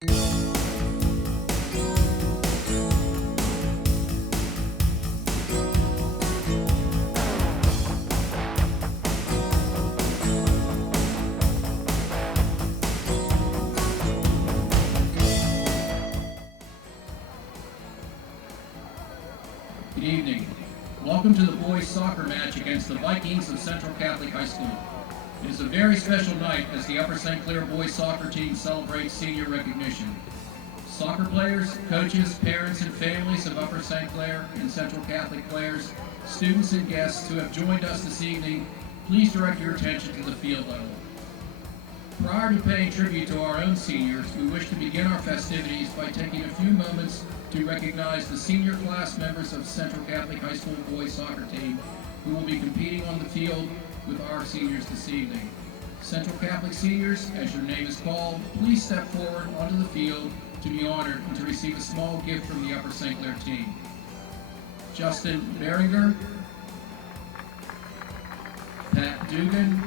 Good evening. Welcome to the boys soccer match against the Vikings of Central Catholic High School. It is a very special night as the Upper St. Clair boys soccer team celebrates senior recognition. Soccer players, coaches, parents, and families of Upper St. Clair and Central Catholic players, students, and guests who have joined us this evening, please direct your attention to the field level. Prior to paying tribute to our own seniors, we wish to begin our festivities by taking a few moments to recognize the senior class members of Central Catholic High School boys soccer team who will be competing on the field with our seniors this evening. Central Catholic seniors, as your name is called, please step forward onto the field to be honored and to receive a small gift from the Upper St. Clair team. Justin Beringer, Pat Dugan,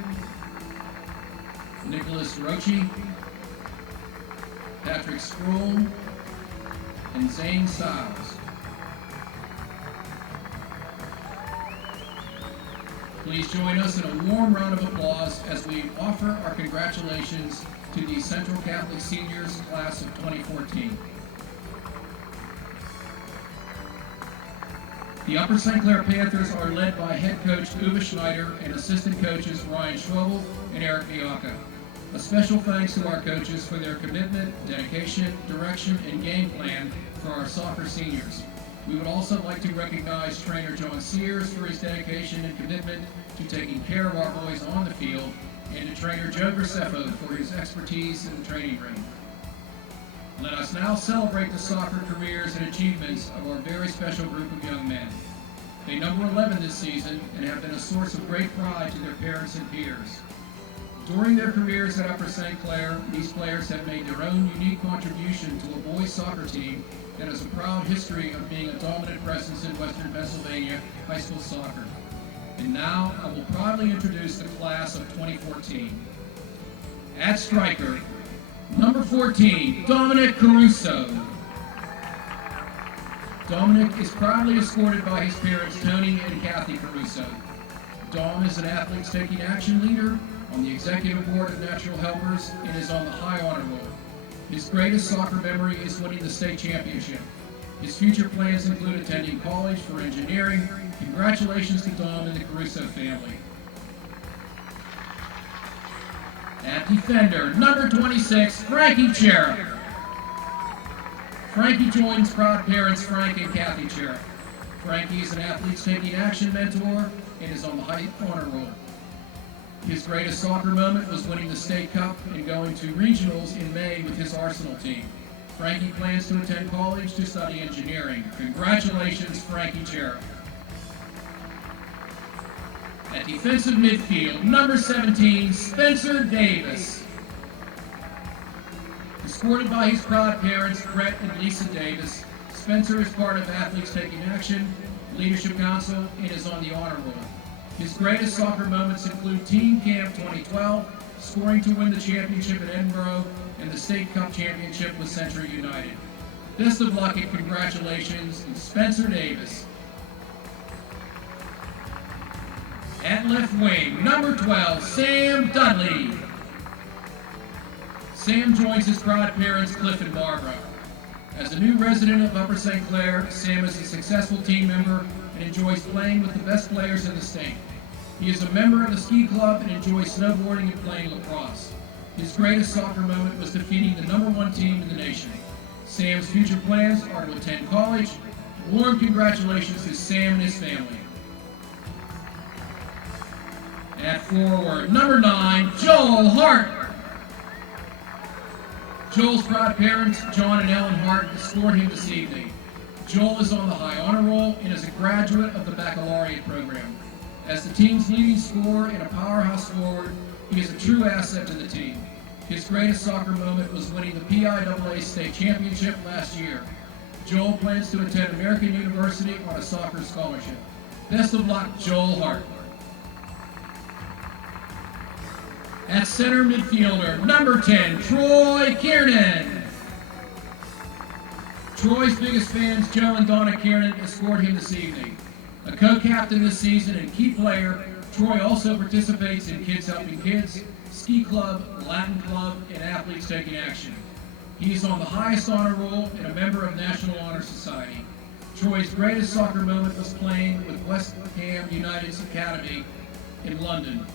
Nicholas Roche, Patrick Sproul, and Zane Stiles. Please join us in a warm round of applause as we offer our congratulations to the Central Catholic Seniors Class of 2014. The Upper St. Clair Panthers are led by head coach Uwe Schneider and assistant coaches Ryan Schwebel and Eric Bianca. A special thanks to our coaches for their commitment, dedication, direction, and game plan for our soccer seniors. We would also like to recognize trainer John Sears for his dedication and commitment to taking care of our boys on the field, and to trainer Joe Graceffo for his expertise in the training room. Let us now celebrate the soccer careers and achievements of our very special group of young men. They number 11 this season and have been a source of great pride to their parents and peers. During their careers at Upper St. Clair, these players have made their own unique contribution to a boys soccer team that has a proud history of being a dominant presence in Western Pennsylvania high school soccer. And now I will proudly introduce the class of 2014. At striker, number 14, Dominic Caruso. Dominic is proudly escorted by his parents, Tony and Kathy Caruso. Dom is an Athletes Taking Action leader on the Executive Board of Natural Helpers and is on the High Honor Roll. His greatest soccer memory is winning the state championship. His future plans include attending college for engineering. Congratulations to Dom and the Caruso family. At defender, number 26, Frankie Cherrick. Frankie joins proud parents Frank and Kathy Cherrick. Frankie is an Athletes Taking Action mentor and is on the High Honor Roll. His greatest soccer moment was winning the state cup and going to regionals in May with his Arsenal team. Frankie plans to attend college to study engineering. Congratulations, Frankie Cherrick. At defensive midfield, number 17, Spencer Davis. Escorted by his proud parents, Brett and Lisa Davis, Spencer is part of Athletes Taking Action, Leadership Council, and is on the honor roll. His greatest soccer moments include Team Camp 2012, scoring to win the championship at Edinburgh, and the State Cup championship with Century United. Best of luck and congratulations to Spencer Davis. At left wing, number 12, Sam Dudley. Sam joins his proud parents, Cliff and Barbara. As a new resident of Upper St. Clair, Sam is a successful team member and enjoys playing with the best players in the state. He is a member of the ski club and enjoys snowboarding and playing lacrosse. His greatest soccer moment was defeating the number 1 team in the nation. Sam's future plans are to attend college. Warm congratulations to Sam and his family. At forward, number 9, Joel Hart. Joel's proud parents, John and Ellen Hart, escort him this evening. Joel is on the High Honor Roll and is a graduate of the baccalaureate program. As the team's leading scorer and a powerhouse forward, he is a true asset to the team. His greatest soccer moment was winning the PIAA state championship last year. Joel plans to attend American University on a soccer scholarship. Best of luck, Joel Hart. At center midfielder, number 10, Troy Kiernan. Troy's biggest fans, Joe and Donna Kiernan, escort him this evening. A co-captain this season and key player, Troy also participates in Kids Helping Kids, Ski Club, Latin Club, and Athletes Taking Action. He is on the highest honor roll and a member of National Honor Society. Troy's greatest soccer moment was playing with West Ham United's Academy in London.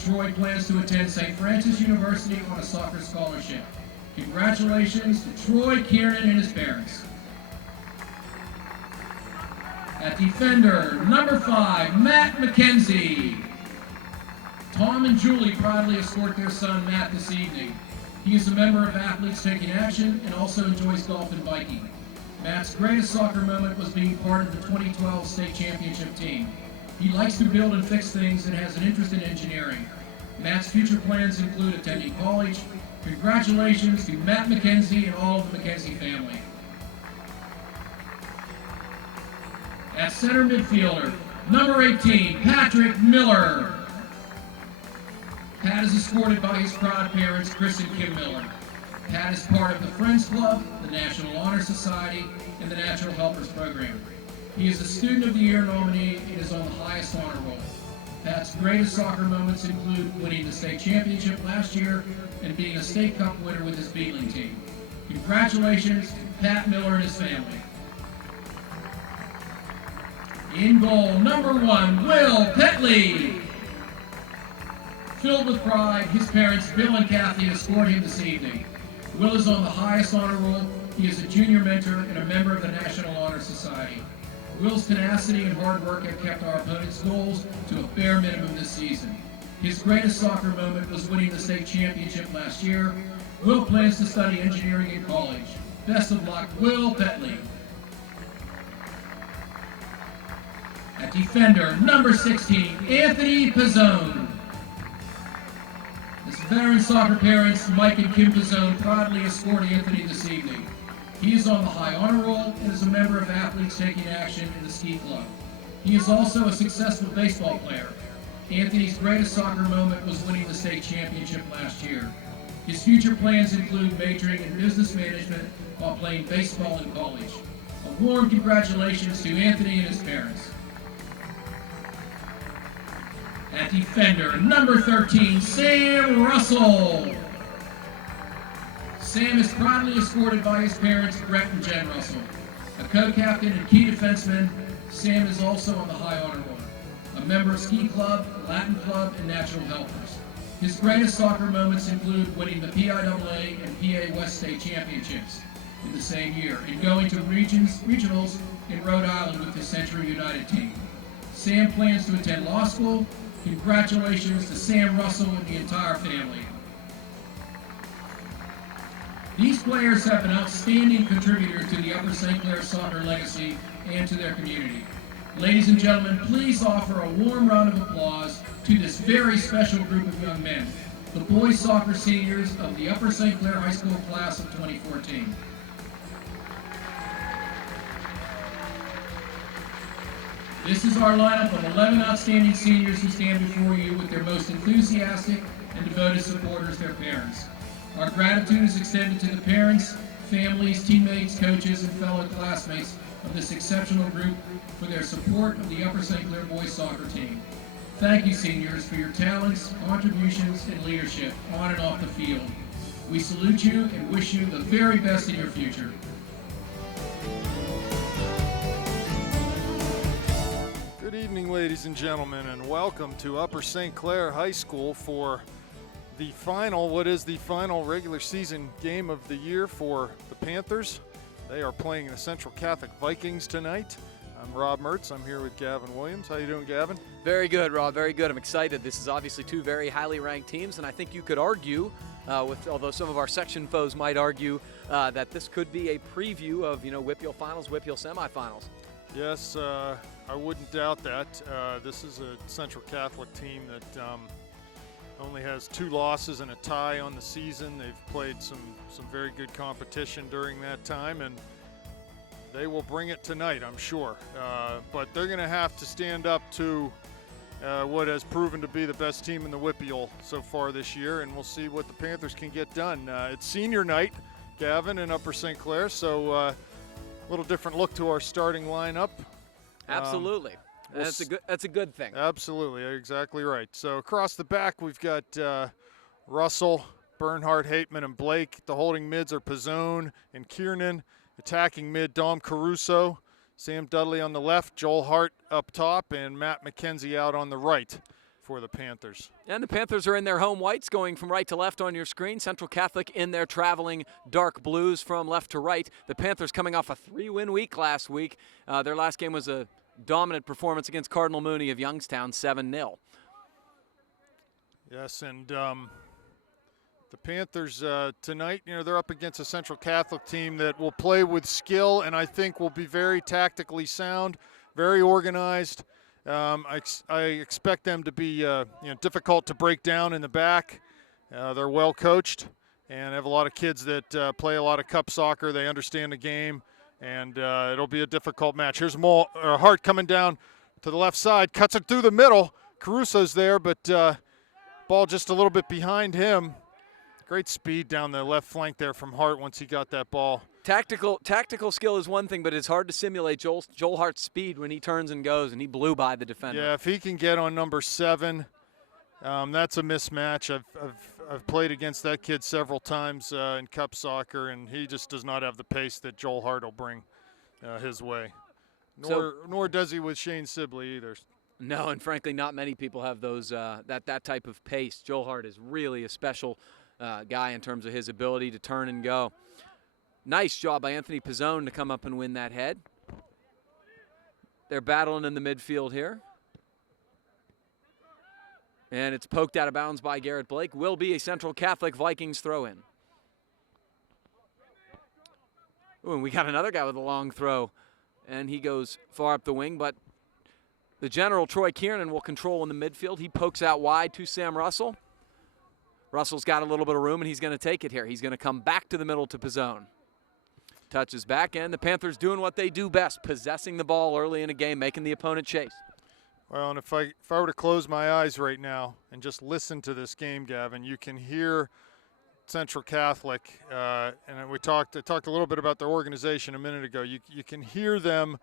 Troy plans to attend St. Francis University on a soccer scholarship. Congratulations to Troy Kiernan and his parents. At defender, number 5, Matt McKenzie. Tom and Julie proudly escort their son Matt this evening. He is a member of Athletes Taking Action and also enjoys golf and biking. Matt's greatest soccer moment was being part of the 2012 state championship team. He likes to build and fix things and has an interest in engineering. Matt's future plans include attending college. Congratulations to Matt McKenzie and all of the McKenzie family. At center midfielder, number 18, Patrick Miller. Pat is escorted by his proud parents, Chris and Kim Miller. Pat is part of the Friends Club, the National Honor Society, and the Natural Helpers Program. He is a Student of the Year nominee and is on the highest honor roll. Pat's greatest soccer moments include winning the state championship last year and being a state cup winner with his Beetling team. Congratulations to Pat Miller and his family. In goal, number 1, Will Petley. Filled with pride, his parents, Bill and Kathy, escort him this evening. Will is on the highest honor roll. He is a junior mentor and a member of the National Honor Society. Will's tenacity and hard work have kept our opponent's goals to a bare minimum this season. His greatest soccer moment was winning the state championship last year. Will plans to study engineering in college. Best of luck, Will Petley. At defender, number 16, Anthony Pizzone. His veteran soccer parents, Mike and Kim Pizzone, proudly escort Anthony this evening. He is on the high honor roll and is a member of Athletes Taking Action in the Ski Club. He is also a successful baseball player. Anthony's greatest soccer moment was winning the state championship last year. His future plans include majoring in business management while playing baseball in college. A warm congratulations to Anthony and his parents. At defender, number 13, Sam Russell. Sam is proudly escorted by his parents, Brett and Jen Russell. A co-captain and key defenseman, Sam is also on the high honor roll. A member of Ski Club, Latin Club, and Natural Helpers. His greatest soccer moments include winning the PIAA and PA West State Championships in the same year and going to regionals in Rhode Island with his Century United team. Sam plans to attend law school. Congratulations to Sam Russell and the entire family. These players have been outstanding contributors to the Upper St. Clair soccer legacy and to their community. Ladies and gentlemen, please offer a warm round of applause to this very special group of young men, the boys soccer seniors of the Upper St. Clair High School class of 2014. This is our lineup of 11 outstanding seniors who stand before you with their most enthusiastic and devoted supporters, their parents. Our gratitude is extended to the parents, families, teammates, coaches, and fellow classmates of this exceptional group for their support of the Upper St. Clair boys soccer team. Thank you, seniors, for your talents, contributions, and leadership on and off the field. We salute you and wish you the very best in your future. Good evening, ladies and gentlemen, and welcome to Upper St. Clair High School for the final regular season game of the year for the Panthers. They are playing the Central Catholic Vikings tonight. I'm Rob Mertz. I'm here with Gavin Williams. How you doing, Gavin? Very good, Rob. Very good. I'm excited. This is obviously two very highly ranked teams, and I think you could argue, although some of our section foes might argue, that this could be a preview of, WPIAL finals, WPIAL semifinals. Yes, I wouldn't doubt that. This is a Central Catholic team that only has 2 losses and a tie on the season. They've played some very good competition during that time, and they will bring it tonight, I'm sure. But they're going to have to stand up to what has proven to be the best team in the WPIAL so far this year, and we'll see what the Panthers can get done. It's senior night, Gavin, in Upper St. Clair, so little different look to our starting lineup. Absolutely. we'll That's a good thing. Absolutely, exactly right. So across the back, we've got Russell, Bernhardt, Hateman, and Blake. The holding mids are Pizzone and Kiernan. Attacking mid, Dom Caruso, Sam Dudley on the left, Joel Hart up top, and Matt McKenzie out on the right for the Panthers. And the Panthers are in their home whites, going from right to left on your screen. Central Catholic in their traveling dark blues from left to right. The Panthers coming off a 3-win week last week. Their last game was a dominant performance against Cardinal Mooney of Youngstown, 7-0. Yes, and the Panthers tonight, they're up against a Central Catholic team that will play with skill and I think will be very tactically sound, very organized. I expect them to be difficult to break down in the back. They're well coached and have a lot of kids that play a lot of cup soccer. They understand the game, and it'll be a difficult match. Here's Hart coming down to the left side, cuts it through the middle. Caruso's there, but ball just a little bit behind him. Great speed down the left flank there from Hart once he got that ball. Tactical skill is one thing, but it's hard to simulate Joel Hart's speed when he turns and goes, and he blew by the defender. Yeah, if he can get on number 7, that's a mismatch. I've played against that kid several times in cup soccer, and he just does not have the pace that Joel Hart will bring his way. Nor does he with Shane Sibley either. No, and frankly, not many people have those that type of pace. Joel Hart is really a special guy in terms of his ability to turn and go. Nice job by Anthony Pizzone to come up and win that head. They're battling in the midfield here. And it's poked out of bounds by Garrett Blake. Will be a Central Catholic Vikings throw-in. Ooh, and we got another guy with a long throw. And he goes far up the wing, but the general, Troy Kiernan, will control in the midfield. He pokes out wide to Sam Russell. Russell's got a little bit of room, and he's going to take it here. He's going to come back to the middle to Pizzone. Touches back, and the Panthers doing what they do best, possessing the ball early in a game, making the opponent chase. Well, and if I were to close my eyes right now and just listen to this game, Gavin, you can hear Central Catholic, and I talked a little bit about their organization a minute ago. You can hear them.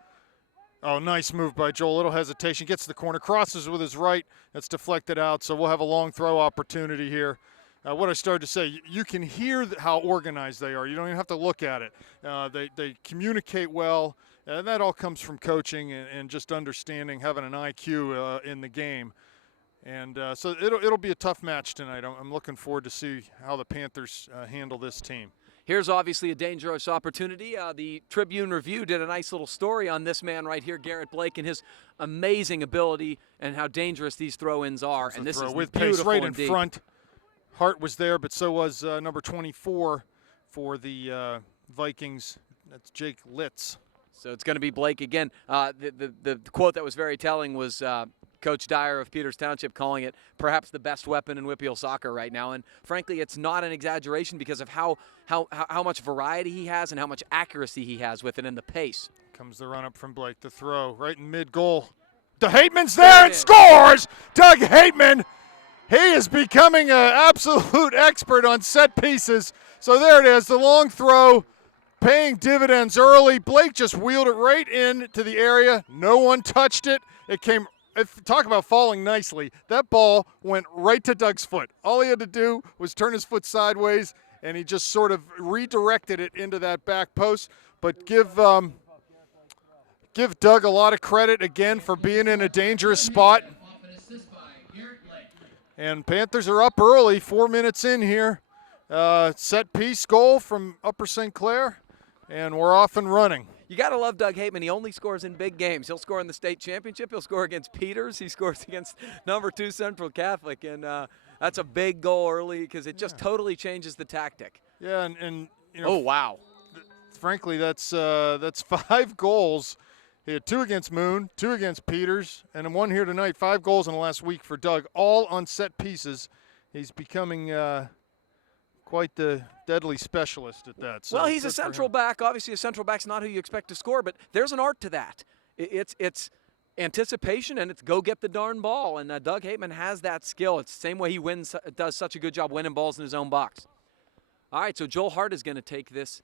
Oh, nice move by Joel. Little hesitation. Gets to the corner. Crosses with his right. That's deflected out. So we'll have a long throw opportunity here. What I started to say, you can hear how organized they are. You don't even have to look at it. They communicate well. And that all comes from coaching and just understanding, having an IQ in the game. And so it'll be a tough match tonight. I'm looking forward to see how the Panthers handle this team. Here's obviously a dangerous opportunity. The Tribune Review did a nice little story on this man right here, Garrett Blake, and his amazing ability and how dangerous these throw-ins are. And this is with beautiful pace right indeed. in front. Hart was there, but so was number 24 for the Vikings. That's Jake Litz. So it's going to be Blake again. The quote that was very telling was Coach Dyer of Peters Township calling it perhaps the best weapon in WPIAL soccer right now. And frankly, it's not an exaggeration because of how much variety he has and how much accuracy he has with it and the pace. Comes the run up from Blake. The throw right in mid-goal. Hateman's there and scores! Doug Hateman. He is becoming an absolute expert on set pieces. So there it is, the long throw, paying dividends early. Blake just wheeled it right into the area. No one touched it. It came, talk about falling nicely. That ball went right to Doug's foot. All he had to do was turn his foot sideways, and he just sort of redirected it into that back post. But give Doug a lot of credit again for being in a dangerous spot. And Panthers are up early, 4 minutes in here. Set piece goal from Upper St. Clair, and we're off and running. You got to love Doug Hateman. He only scores in big games. He'll score in the state championship. He'll score against Peters. He scores against number 2 Central Catholic, and that's a big goal early because it just totally changes the tactic. Yeah, and you know. Oh wow! Frankly, that's 5 goals. He had 2 against Moon, 2 against Peters, and then 1 here tonight. 5 goals in the last week for Doug, all on set pieces. He's becoming quite the deadly specialist at that. So well, he's a central back. Obviously, a central back's not who you expect to score, but there's an art to that. It's anticipation, and it's go get the darn ball. And Doug Hateman has that skill. It's the same way he does such a good job winning balls in his own box. All right, so Joel Hart is going to take this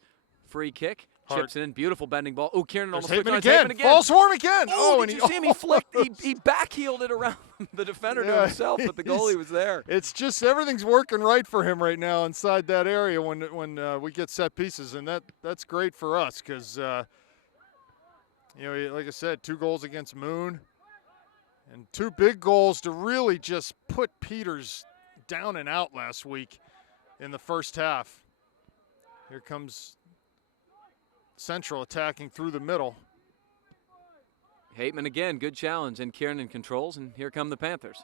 free kick. Chips in, beautiful bending ball. Oh, Kieran almost There's flicked Heytman on again. False for him again. Oh, and did you see him? He flicked. He backheeled it around the defender to himself, but the goalie was there. It's just everything's working right for him right now inside that area when we get set pieces, and that's great for us because like I said, 2 goals against Moon, and 2 big goals to really just put Peters down and out last week in the first half. Here comes Central attacking through the middle. Heytman again, good challenge, and Kieran controls, and here come the Panthers.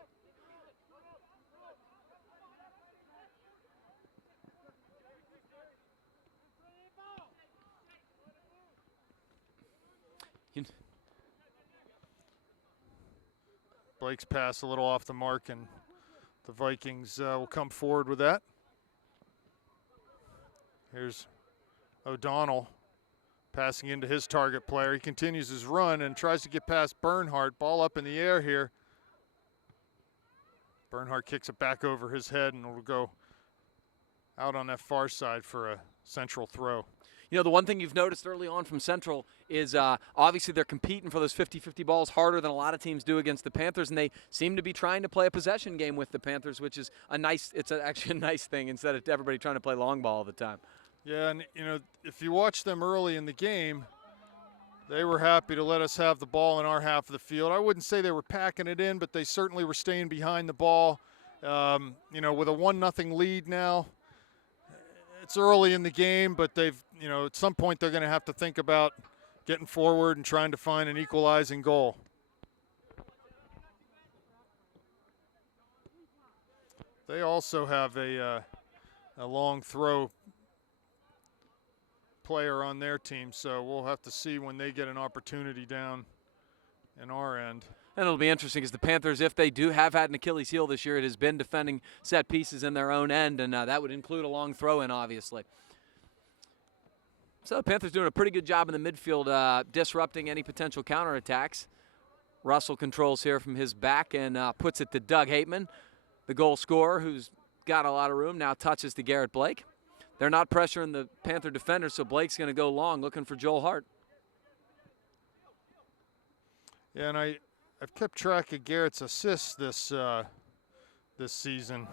Blake's pass a little off the mark, and the Vikings will come forward with that. Here's O'Donnell passing into his target player. He continues his run and tries to get past Bernhardt. Ball up in the air here. Bernhardt kicks it back over his head, and it'll go out on that far side for a Central throw. You know, the one thing you've noticed early on from Central is obviously they're competing for those 50-50 balls harder than a lot of teams do against the Panthers, and they seem to be trying to play a possession game with the Panthers, which is actually a nice thing instead of everybody trying to play long ball all the time. Yeah, and if you watch them early in the game, they were happy to let us have the ball in our half of the field. I wouldn't say they were packing it in, but they certainly were staying behind the ball. With a 1-0 lead now, it's early in the game, but they've, at some point they're going to have to think about getting forward and trying to find an equalizing goal. They also have a long throw player on their team, so we'll have to see when they get an opportunity down in our end. And it'll be interesting because the Panthers, if they do have had an Achilles heel this year, it has been defending set pieces in their own end, and that would include a long throw-in, obviously. So the Panthers doing a pretty good job in the midfield, disrupting any potential counterattacks. Russell controls here from his back and puts it to Doug Heytman, the goal scorer, who's got a lot of room, now touches to Garrett Blake. They're not pressuring the Panther defender, so Blake's going to go long looking for Joel Hart. Yeah, and I've kept track of Garrett's assists this season,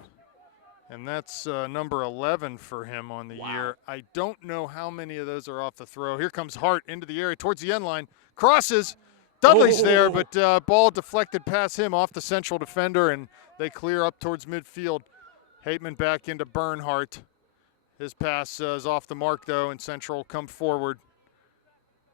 and that's number 11 for him on the year. I don't know how many of those are off the throw. Here comes Hart into the area towards the end line. Crosses. Dudley's there, but ball deflected past him off the Central defender, and they clear up towards midfield. Heytman back into Bernhardt. His pass is off the mark, though, and Central come forward.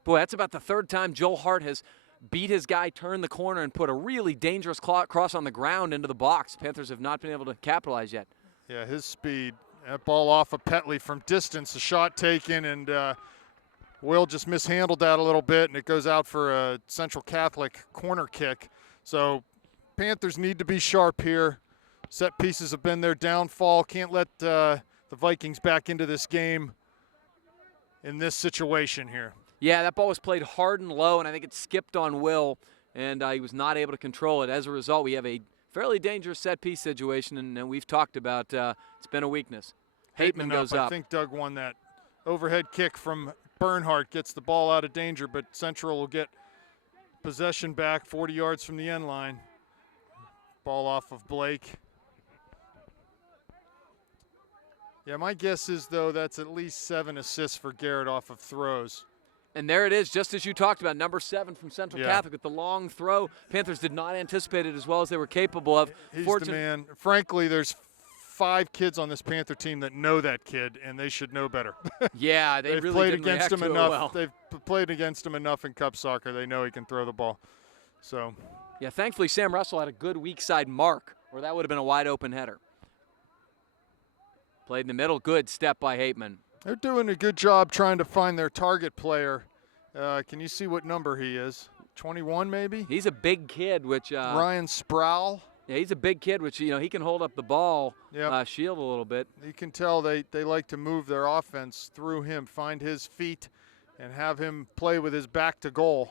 Boy, that's about the third time Joel Hart has beat his guy, turned the corner, and put a really dangerous cross on the ground into the box. Panthers have not been able to capitalize yet. Yeah, his speed. That ball off of Petley from distance, a shot taken, and Will just mishandled that a little bit, and it goes out for a Central Catholic corner kick. So Panthers need to be sharp here. Set pieces have been their downfall. Can't let the Vikings back into this game in this situation here. Yeah, that ball was played hard and low, and I think it skipped on Will, and he was not able to control it. As a result, we have a fairly dangerous set-piece situation, and we've talked about it's been a weakness. Heytman goes up. I think Doug won that overhead kick from Bernhardt, gets the ball out of danger, but Central will get possession back 40 yards from the end line. Ball off of Blake. Yeah, my guess is, though, that's at least 7 assists for Garrett off of throws. And there it is, just as you talked about, number 7 from Central Catholic with the long throw. Panthers did not anticipate it as well as they were capable of. He's the man. Frankly, there's 5 kids on this Panther team that know that kid, and they should know better. Yeah, they've really played didn't against him react to enough. it well. They've played against him enough in cup soccer. They know he can throw the ball. So, yeah, thankfully Sam Russell had a good weak side mark, or that would have been a wide open header. Played in the middle, good step by Heytman. They're doing a good job trying to find their target player. Can you see what number he is? 21 maybe? He's a big kid, which Ryan Sproul. Yeah, he's a big kid, which he can hold up the ball, shield a little bit. You can tell they like to move their offense through him, find his feet, and have him play with his back to goal.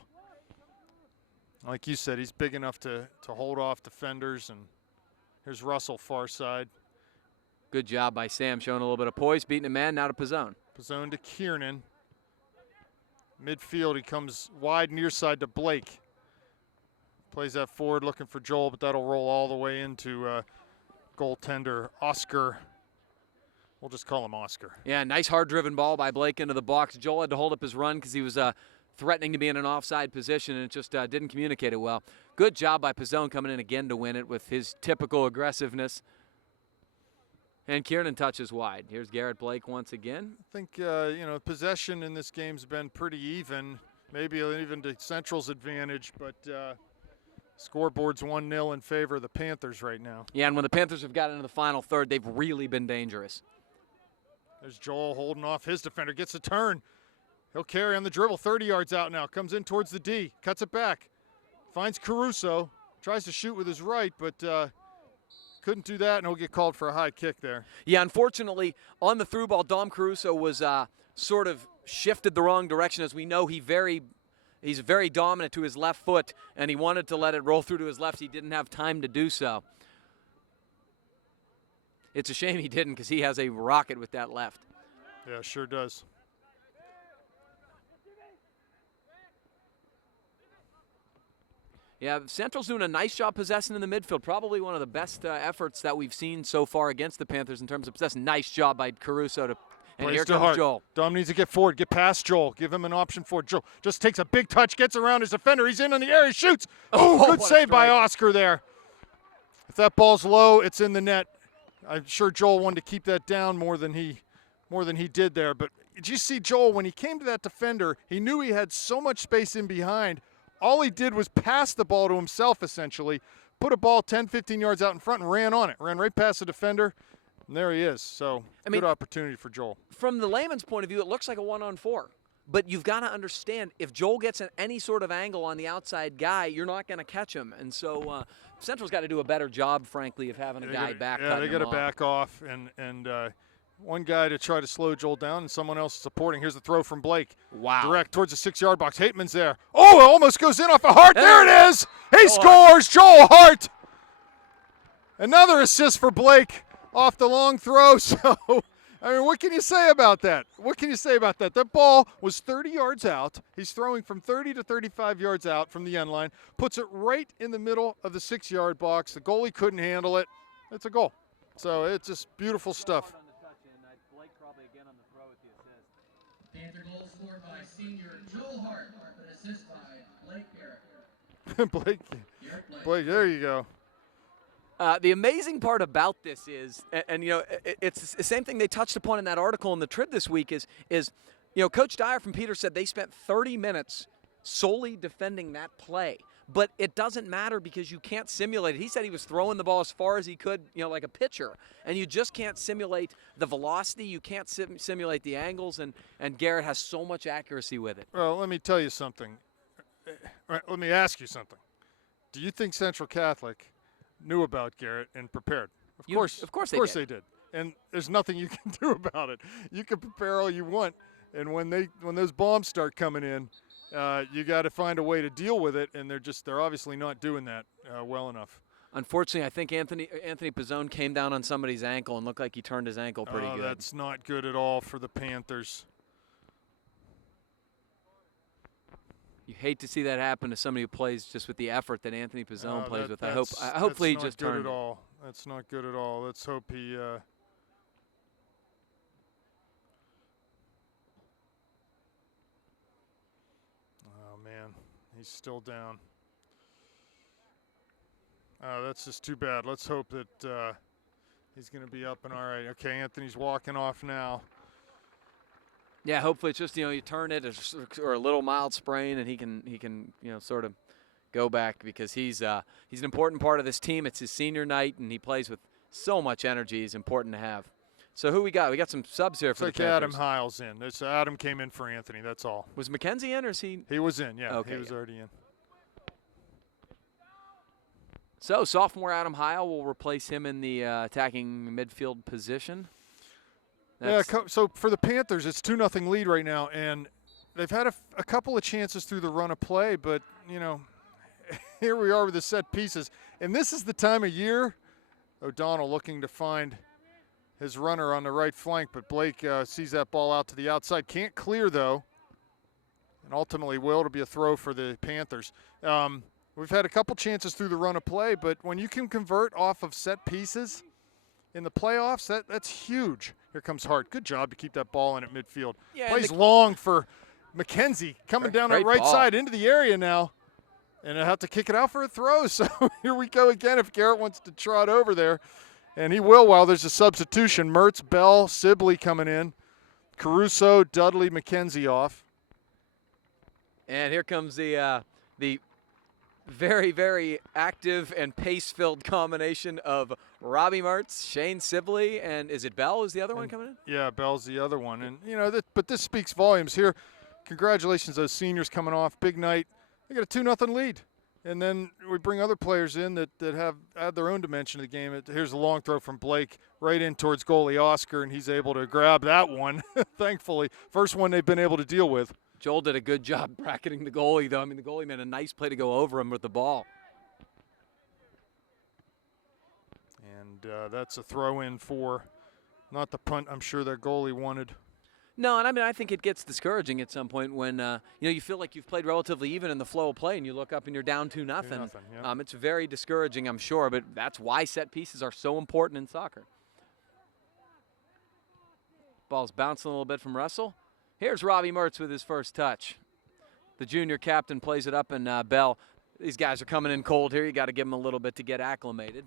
Like you said, he's big enough to hold off defenders. And here's Russell far side. Good job by Sam, showing a little bit of poise, beating a man, now to Pizzone. Pizzone to Kiernan. Midfield, he comes wide near side to Blake. Plays that forward looking for Joel, but that'll roll all the way into goaltender Oscar. We'll just call him Oscar. Yeah, nice hard-driven ball by Blake into the box. Joel had to hold up his run because he was threatening to be in an offside position, and it just didn't communicate it well. Good job by Pizzone coming in again to win it with his typical aggressiveness. And Kiernan touches wide. Here's Garrett Blake once again. I think, possession in this game's been pretty even, maybe even to Central's advantage, but scoreboard's 1-0 in favor of the Panthers right now. Yeah, and when the Panthers have got into the final third, they've really been dangerous. There's Joel holding off his defender, gets a turn. He'll carry on the dribble, 30 yards out now, comes in towards the D, cuts it back, finds Caruso, tries to shoot with his right, but couldn't do that, and he'll get called for a high kick there. Yeah, unfortunately, on the through ball, Dom Caruso was sort of shifted the wrong direction. As we know, he's very dominant to his left foot, and he wanted to let it roll through to his left. He didn't have time to do so. It's a shame he didn't because he has a rocket with that left. Yeah, sure does. Yeah, Central's doing a nice job possessing in the midfield. Probably one of the best efforts that we've seen so far against the Panthers in terms of possessing. Nice job by Caruso. And Plays here to comes Hart. Joel. Dom needs to get forward, get past Joel, give him an option for Joel. Just takes a big touch, gets around his defender. He's in the air, he shoots. Oh, good what a save by strike. Oscar there. If that ball's low, it's in the net. I'm sure Joel wanted to keep that down more than he did there. But did you see Joel, when he came to that defender, he knew he had so much space in behind. All he did was pass the ball to himself, essentially. Put a ball 10, 15 yards out in front and ran on it. Ran right past the defender, and there he is. So, good opportunity for Joel. From the layman's point of view, it looks like a 1-on-4. But you've got to understand, if Joel gets any sort of angle on the outside guy, you're not going to catch him. And so Central's got to do a better job, frankly, of having a guy back. Yeah, they got to back off and one guy to try to slow Joel down and someone else supporting. Here's the throw from Blake. Wow. Direct towards the 6-yard box. Hateman's there. Oh, it almost goes in off a Hart. There it is. He scores. Joel Hart. Another assist for Blake off the long throw. So, what can you say about that? That ball was 30 yards out. He's throwing from 30 to 35 yards out from the end line. Puts it right in the middle of the 6-yard box. The goalie couldn't handle it. It's a goal. So it's just beautiful stuff. Panther goal scored by senior Joel Hart, an assist by Blake Garrett. Blake, there you go. The amazing part about this is, it's the same thing they touched upon in that article in the Trib this week is Coach Dyer from Peter said they spent 30 minutes solely defending that play. But it doesn't matter because you can't simulate it. He said he was throwing the ball as far as he could, like a pitcher. And you just can't simulate the velocity. You can't simulate the angles. And Garrett has so much accuracy with it. Well, let me tell you something. Let me ask you something. Do you think Central Catholic knew about Garrett and prepared? Of course they did. And there's nothing you can do about it. You can prepare all you want. And when those bombs start coming in, you got to find a way to deal with it, and they're obviously not doing that well enough. Unfortunately, I think Anthony Pizzone came down on somebody's ankle and looked like he turned his ankle pretty good. That's not good at all for the Panthers. You hate to see that happen to somebody who plays just with the effort that Anthony Pizzone plays with. Hopefully he just turned. That's not good at all. Let's hope he. He's still down. That's just too bad. Let's hope that he's going to be up and all right. Okay, Anthony's walking off now. Yeah, hopefully it's just you turn it or a little mild sprain and he can sort of go back because he's an important part of this team. It's his senior night and he plays with so much energy. He's important to have. So who we got? We got some subs here for the Panthers. Adam Hiles in. Adam came in for Anthony. That's all. Was McKenzie in or is he? He was in. Yeah, okay, he was already in. So sophomore Adam Heil will replace him in the attacking midfield position. So for the Panthers, it's 2-0 lead right now, and they've had a couple of chances through the run of play, but here we are with the set pieces, and this is the time of year. O'Donnell looking to find his runner on the right flank, but Blake sees that ball out to the outside. Can't clear, though. and ultimately will to be a throw for the Panthers. We've had a couple chances through the run of play, but when you can convert off of set pieces in the playoffs, that's huge. Here comes Hart. Good job to keep that ball in at midfield. Yeah, Plays long for McKenzie, coming down that right ball. side into the area now. And I have to kick it out for a throw. So here we go again if Garrett wants to trot over there. And he will while there's a substitution. Mertz, Bell, Sibley coming in. Caruso, Dudley, McKenzie off. And here comes the very, very active and pace-filled combination of Robbie Mertz, Shane Sibley, and is it Bell? Is the other one coming in? Yeah, Bell's the other one. And, but this speaks volumes here. Congratulations, those seniors coming off. Big night. They got a 2-0 lead. And then we bring other players in that have add their own dimension to the game. Here's a long throw from Blake right in towards goalie Oscar, and he's able to grab that one, thankfully. First one they've been able to deal with. Joel did a good job bracketing the goalie, though. I mean, the goalie made a nice play to go over him with the ball. And that's a throw-in for not the punt I'm sure that goalie wanted. No, and I mean, I think it gets discouraging at some point when you feel like you've played relatively even in the flow of play, and you look up and you're down 2-0. Yep. It's very discouraging, I'm sure, but that's why set pieces are so important in soccer. Ball's bouncing a little bit from Russell. Here's Robbie Mertz with his first touch. The junior captain plays it up, and Bell. These guys are coming in cold here. You got to give them a little bit to get acclimated.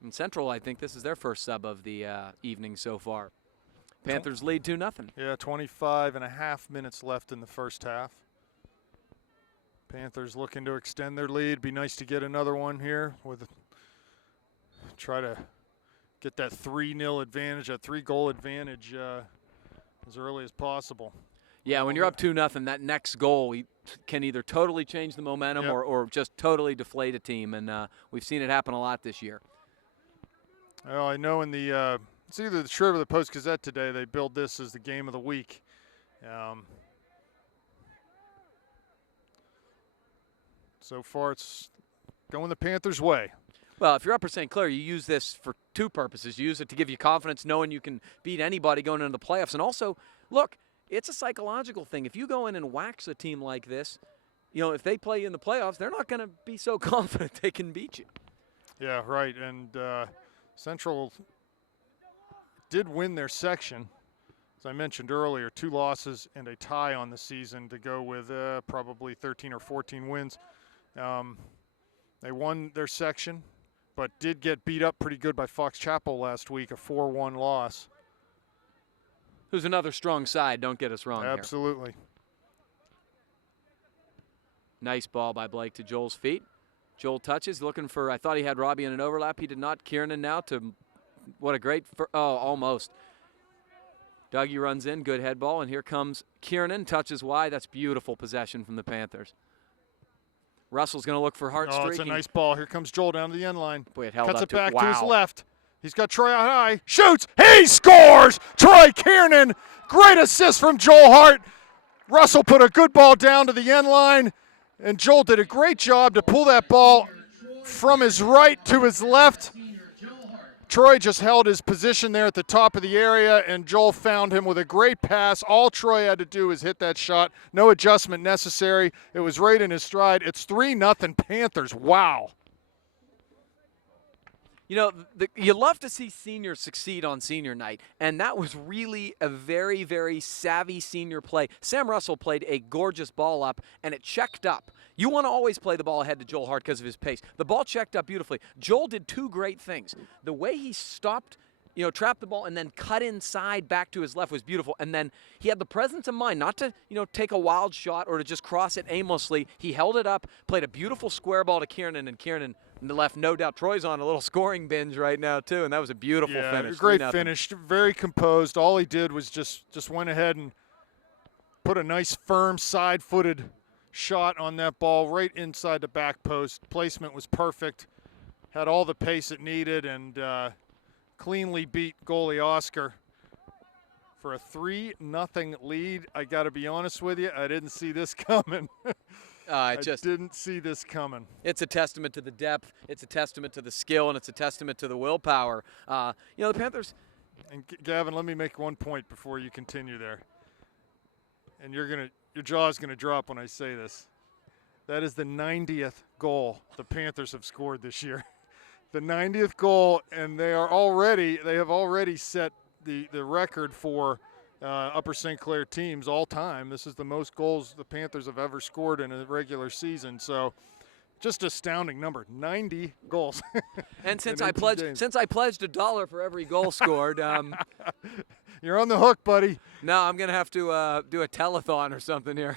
And Central, I think this is their first sub of the evening so far. Panthers lead 2-0. Yeah, 25.5 minutes left in the first half. Panthers looking to extend their lead. Be nice to get another one here. Try to get that 3-0 advantage, that 3-goal advantage as early as possible. Yeah, when you're up 2-0, that next goal can either totally change the momentum or just totally deflate a team, and we've seen it happen a lot this year. Well, I know in the it's either the Shriver or the Post-Gazette today, they billed this as the game of the week. So far, it's going the Panthers' way. Well, if you're Upper St. Clair, you use this for two purposes. You use it to give you confidence knowing you can beat anybody going into the playoffs. And also, look, it's a psychological thing. If you go in and wax a team like this, if they play you in the playoffs, they're not going to be so confident they can beat you. Yeah, right. And Central did win their section. As I mentioned earlier, 2 losses and a tie on the season to go with probably 13 or 14 wins. They won their section, but did get beat up pretty good by Fox Chapel last week, a 4-1 loss. Who's another strong side, don't get us wrong. Absolutely. Here. Nice ball by Blake to Joel's feet. Joel touches, looking for, I thought he had Robbie in an overlap. He did not. Kiernan now to, what a great, almost. Dougie runs in, good head ball, and here comes Kiernan, touches wide. That's beautiful possession from the Panthers. Russell's going to look for Hart streaking. It's a nice ball. Here comes Joel down to the end line. Boy, it held Cuts up it back wow. to his left. He's got Troy out high. Shoots. He scores! Troy Kiernan. Great assist from Joel Hart. Russell put a good ball down to the end line, and Joel did a great job to pull that ball from his right to his left. Troy just held his position there at the top of the area, and Joel found him with a great pass. All Troy had to do was hit that shot. No adjustment necessary. It was right in his stride. It's 3-0 Panthers. Wow. You love to see seniors succeed on senior night, and that was really a very, very savvy senior play. Sam Russell played a gorgeous ball up, and it checked up. You want to always play the ball ahead to Joel Hart because of his pace. The ball checked up beautifully. Joel did 2 great things. The way he stopped, trapped the ball and then cut inside back to his left was beautiful. And then he had the presence of mind not to, take a wild shot or to just cross it aimlessly. He held it up, played a beautiful square ball to Kiernan, and Kiernan left, no doubt. Troy's on a little scoring binge right now, too, and that was a beautiful finish. Great finish, very composed. All he did was just went ahead and put a nice, firm, side-footed shot on that ball right inside the back post. Placement was perfect, had all the pace it needed, and cleanly beat goalie Oscar for a 3-0 lead. I got to be honest with you, I didn't see this coming. I didn't see this coming. It's a testament to the depth, it's a testament to the skill, and it's a testament to the willpower. The Panthers. And Gavin, let me make one point before you continue there. And you're your jaw is going to drop when I say this. That is the 90th goal the Panthers have scored this year. The 90th goal, and they have already set the record for Upper St. Clair teams all time. This is the most goals the Panthers have ever scored in a regular season. So just astounding number, 90 goals. And since I pledged $1 for every goal scored, you're on the hook, buddy. no, I'm gonna have to do a telethon or something here.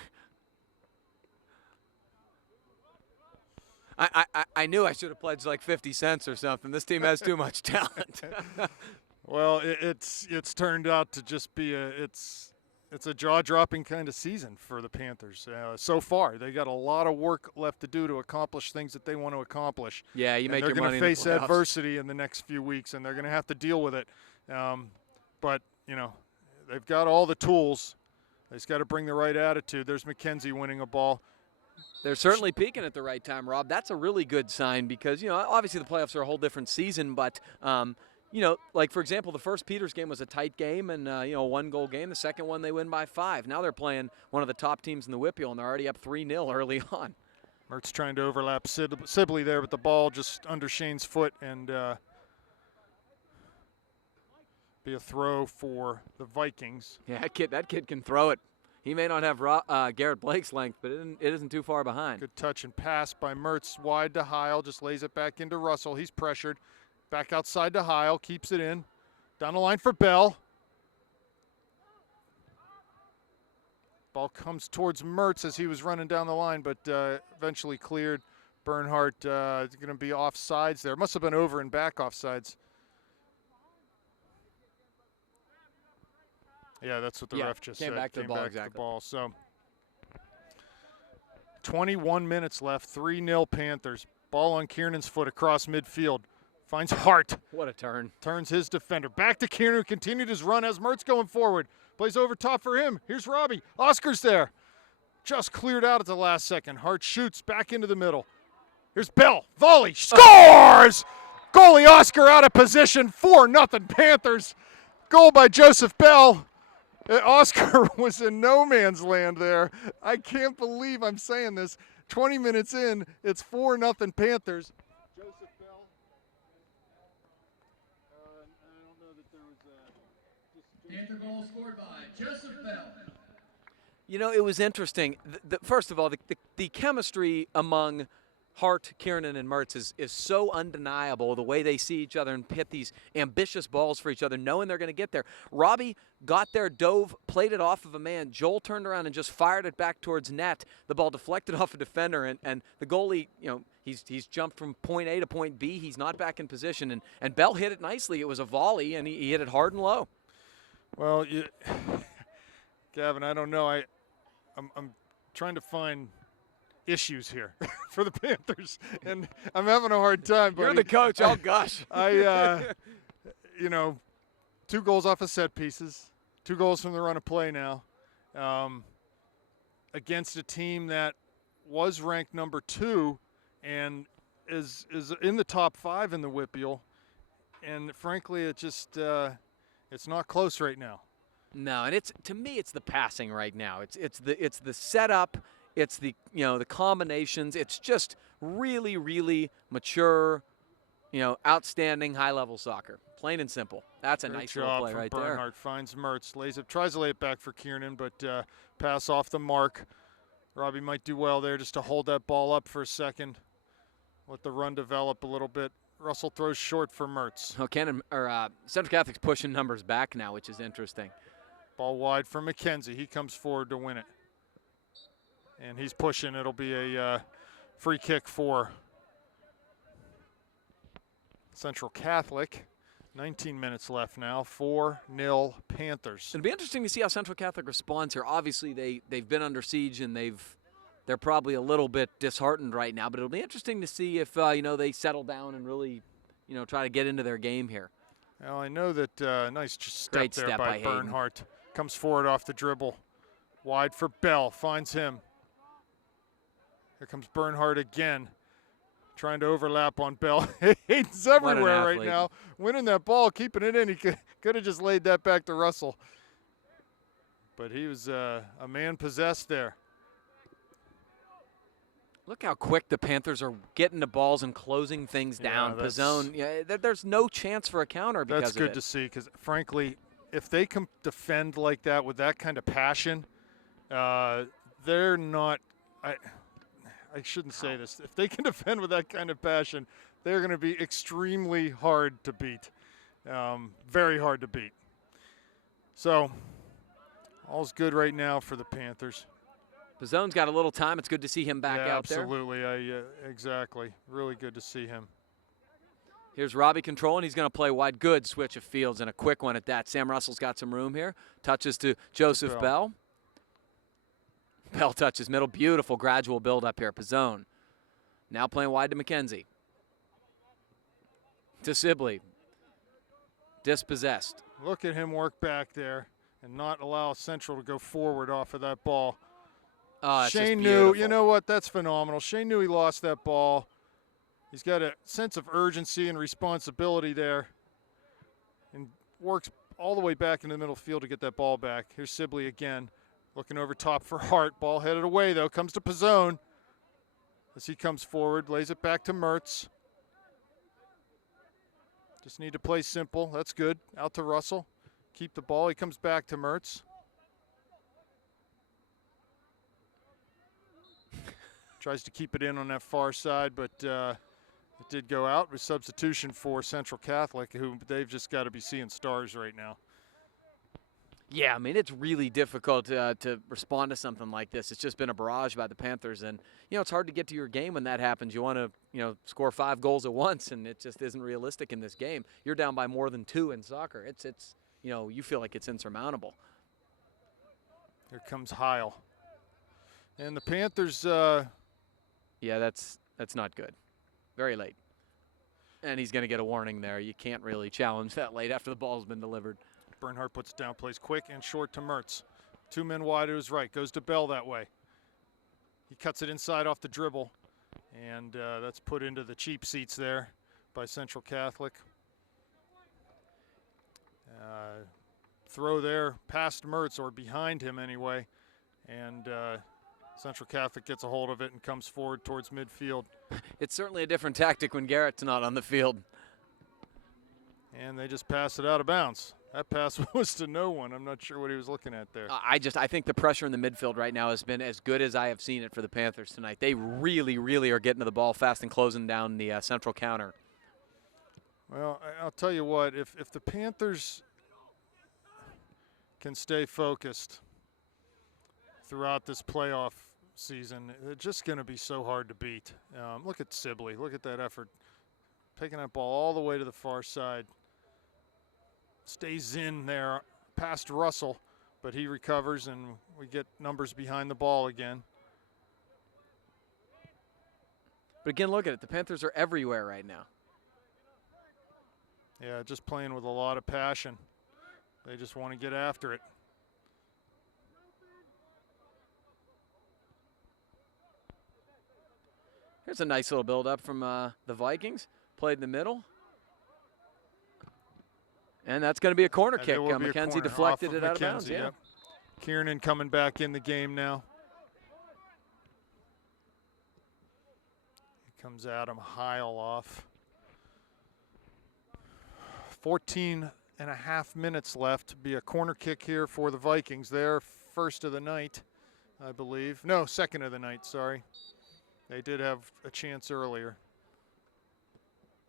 I knew I should have pledged like 50 cents or something. This team has too much talent. Well, it's turned out to just be it's a jaw-dropping kind of season for the Panthers so far. They got a lot of work left to do to accomplish things that they want to accomplish. Yeah, you make your money in the playoffs. They're going to face adversity in the next few weeks, and they're going to have to deal with it. But they've got all the tools. They just got to bring the right attitude. There's McKenzie winning a ball. They're certainly peaking at the right time, Rob. That's a really good sign because, obviously the playoffs are a whole different season, but, like, for example, the first Peters game was a tight game and, a one-goal game. The second one they win by 5. Now they're playing one of the top teams in the WPIAL, and they're already up 3-0 early on. Mertz trying to overlap Sibley there, but the ball just under Shane's foot and be a throw for the Vikings. Yeah, that kid can throw it. He may not have Garrett Blake's length, but it isn't too far behind. Good touch and pass by Mertz, wide to Heil, just lays it back into Russell. He's pressured. Back outside to Heil, keeps it in. Down the line for Bell. Ball comes towards Mertz as he was running down the line, but eventually cleared. Bernhardt is going to be offsides there. Must have been over and back offsides. Yeah, that's what the ref just said. Came back to the ball, exactly. So 21 minutes left, 3-0 Panthers. Ball on Kiernan's foot across midfield. Finds Hart. What a turn. Turns his defender. Back to Kiernan, who continued his run as Mertz going forward. Plays over top for him. Here's Robbie. Oscar's there. Just cleared out at the last second. Hart shoots back into the middle. Here's Bell. Volley. Scores! Goalie Oscar out of position. 4-0 Panthers. Goal by Joseph Bell. Oscar was in no man's land there. I can't believe I'm saying this. 20 minutes in, it's 4-0 Panthers. Joseph Bell. I don't know that there was Panther goal scored by Joseph Bell. It was interesting. First of all, the chemistry among Hart, Kiernan, and Mertz is so undeniable, the way they see each other and hit these ambitious balls for each other, knowing they're going to get there. Robbie got there, dove, played it off of a man. Joel turned around and just fired it back towards net. The ball deflected off a defender, and the goalie, he's jumped from point A to point B. He's not back in position, and Bell hit it nicely. It was a volley, and he hit it hard and low. Well, Gavin, I don't know. I'm trying to find issues here for the Panthers, and I'm having a hard time. You're the coach. Oh gosh. 2 goals off of set pieces, 2 goals from the run of play now, against a team that was ranked number 2 and is in the top 5 in the WPIAL, and frankly, it just it's not close right now. No, and to me it's the passing right now. It's the setup. It's the combinations. It's just really, really mature, outstanding high-level soccer. Plain and simple. That's a nice little play right there. Bernhardt finds Mertz, tries to lay it back for Kiernan, but pass off the mark. Robbie might do well there just to hold that ball up for a second. Let the run develop a little bit. Russell throws short for Mertz. Central Catholic's pushing numbers back now, which is interesting. Ball wide for McKenzie. He comes forward to win it. And he's pushing. It'll be a free kick for Central Catholic. 19 minutes left now. 4-0 Panthers. It'll be interesting to see how Central Catholic responds here. Obviously, they've been under siege and they're probably a little bit disheartened right now. But it'll be interesting to see if they settle down and really try to get into their game here. Well, I know that nice Great step there step by Bernhardt. Comes forward off the dribble. Wide for Bell. Finds him. Here comes Bernhardt again, trying to overlap on Bell. He's everywhere right now, winning that ball, keeping it in. He could have just laid that back to Russell. But he was a man possessed there. Look how quick the Panthers are getting the balls and closing things down. Pizzone, there's no chance for a counter because that's of it. good to see because, frankly, if they can defend like that with that kind of passion, they're not – I shouldn't say this. If they can defend with that kind of passion, they're going to be extremely hard to beat, very hard to beat. So all's good right now for the Panthers. Pizzone's got a little time. It's good to see him back out there. Absolutely. Exactly. Really good to see him. Here's Robbie controlling. He's going to play wide. Good switch of fields and a quick one at that. Sam Russell's got some room here. Touches to Joseph Bell. Bell touches middle. Beautiful gradual build up here. Pizzone now playing wide to McKenzie. To Sibley. Dispossessed. Look at him work back there and not allow Central to go forward off of that ball. Oh, Shane knew, you know what, that's phenomenal. Shane knew he lost that ball. He's got a sense of urgency and responsibility there and works all the way back into the middle field to get that ball back. Here's Sibley again, looking over top for Hart. Ball headed away, though, comes to Pizzone as he comes forward, lays it back to Mertz. Just need to play simple. That's good. Out to Russell. Keep the ball. He comes back to Mertz. Tries to keep it in on that far side, but it did go out with substitution for Central Catholic, who they've just got to be seeing stars right now. Yeah, I mean, it's really difficult to respond to something like this. It's just been a barrage by the Panthers, and, it's hard to get to your game when that happens. You want to, score 5 goals at once, and it just isn't realistic in this game. You're down by more than 2 in soccer. It's you feel like it's insurmountable. Here comes Heil. And the Panthers yeah, that's not good. Very late. And he's going to get a warning there. You can't really challenge that late after the ball's been delivered. Bernhardt puts it down, plays quick and short to Mertz. 2 men wide to his right, goes to Bell that way. He cuts it inside off the dribble, and that's put into the cheap seats there by Central Catholic. Throw there past Mertz, or behind him anyway, and Central Catholic gets a hold of it and comes forward towards midfield. It's certainly a different tactic when Garrett's not on the field. And they just pass it out of bounds. That pass was to no one. I'm not sure what he was looking at there. I think the pressure in the midfield right now has been as good as I have seen it for the Panthers tonight. They really, really are getting to the ball fast and closing down the Central counter. Well, I'll tell you what, if the Panthers can stay focused throughout this playoff season, it's just going to be so hard to beat. Look at Sibley. Look at that effort. Taking that ball all the way to the far side. Stays in there past Russell, but he recovers, and we get numbers behind the ball again. But again, look at it. The Panthers are everywhere right now. Yeah, just playing with a lot of passion. They just want to get after it. Here's a nice little build-up from the Vikings. Played in the middle. And that's going to be a corner kick. McKenzie deflected it out of bounds. Yeah. Yep. Kiernan coming back in the game now. Here comes Adam Heil off. 14 and a half minutes left. Be a corner kick here for the Vikings. Their first of the night, I believe. No, second of the night, sorry. They did have a chance earlier.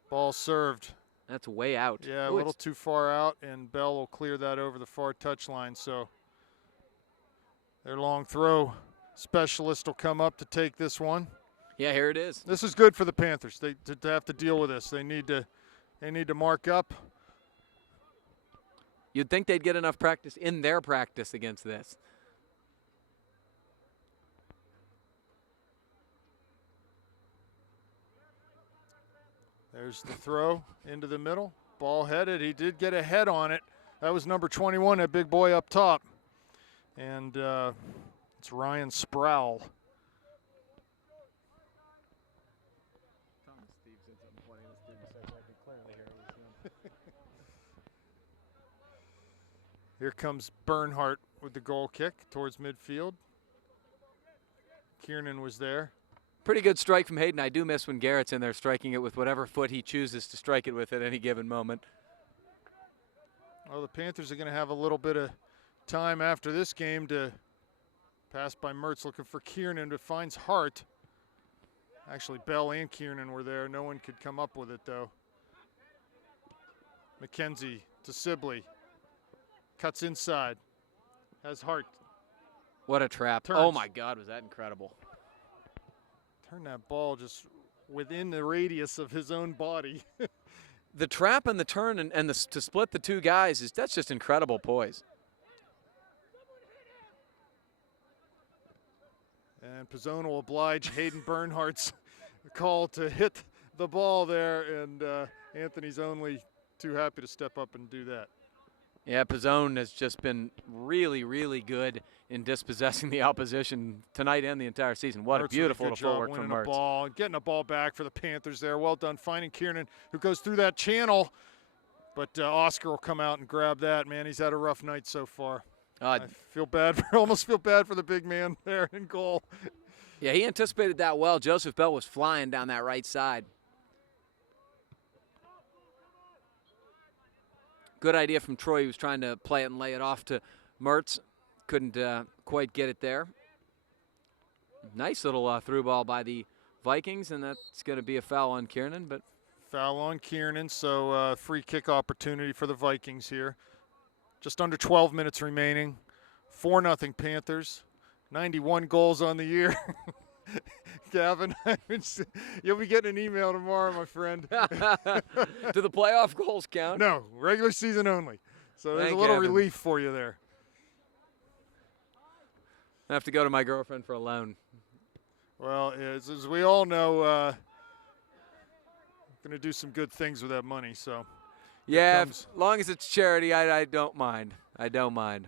Ball served. That's way out. Yeah, a little too far out, and Bell will clear that over the far touchline. So their long throw specialist will come up to take this one. Yeah, here it is. This is good for the Panthers. They to have to deal with this. They need to mark up. You'd think they'd get enough practice in their practice against this. There's the throw into the middle. Ball headed. He did get a head on it. That was number 21, that big boy up top. And it's Ryan Sproul. Here comes Bernhardt with the goal kick towards midfield. Kiernan was there. Pretty good strike from Hayden. I do miss when Garrett's in there striking it with whatever foot he chooses to strike it with at any given moment. Well, the Panthers are going to have a little bit of time after this game to pass by Mertz, looking for Kiernan, but finds Hart. Actually, Bell and Kiernan were there. No one could come up with it, though. McKenzie to Sibley. Cuts inside. Has Hart. What a trap. Turns. Oh, my God, was that incredible. Turn that ball just within the radius of his own body. The trap and the turn and to split the two guys, that's just incredible poise. And Pizzone will oblige Hayden Bernhardt's call to hit the ball there, and Anthony's only too happy to step up and do that. Yeah, Pizzone has just been really, really good in dispossessing the opposition tonight and the entire season. What a beautiful footwork from Mertz. Ball, getting a ball back for the Panthers there. Well done finding Kiernan, who goes through that channel. But Oscar will come out and grab that. Man, he's had a rough night so far. I feel bad. Almost feel bad for the big man there in goal. Yeah, he anticipated that well. Joseph Bell was flying down that right side. Good idea from Troy. He was trying to play it and lay it off to Mertz. Couldn't quite get it there. Nice little through ball by the Vikings, and that's going to be a foul on Kiernan. But foul on Kiernan, so free kick opportunity for the Vikings here. Just under 12 minutes remaining. 4-0 Panthers. 91 goals on the year. Gavin, you'll be getting an email tomorrow, my friend. Do the playoff goals count? No, regular season only. So there's Thank a little Gavin. relief for you there. I have to go to my girlfriend for a loan. Well, as we all know, going to do some good things with that money. So yeah, as long as it's charity, I don't mind. I don't mind.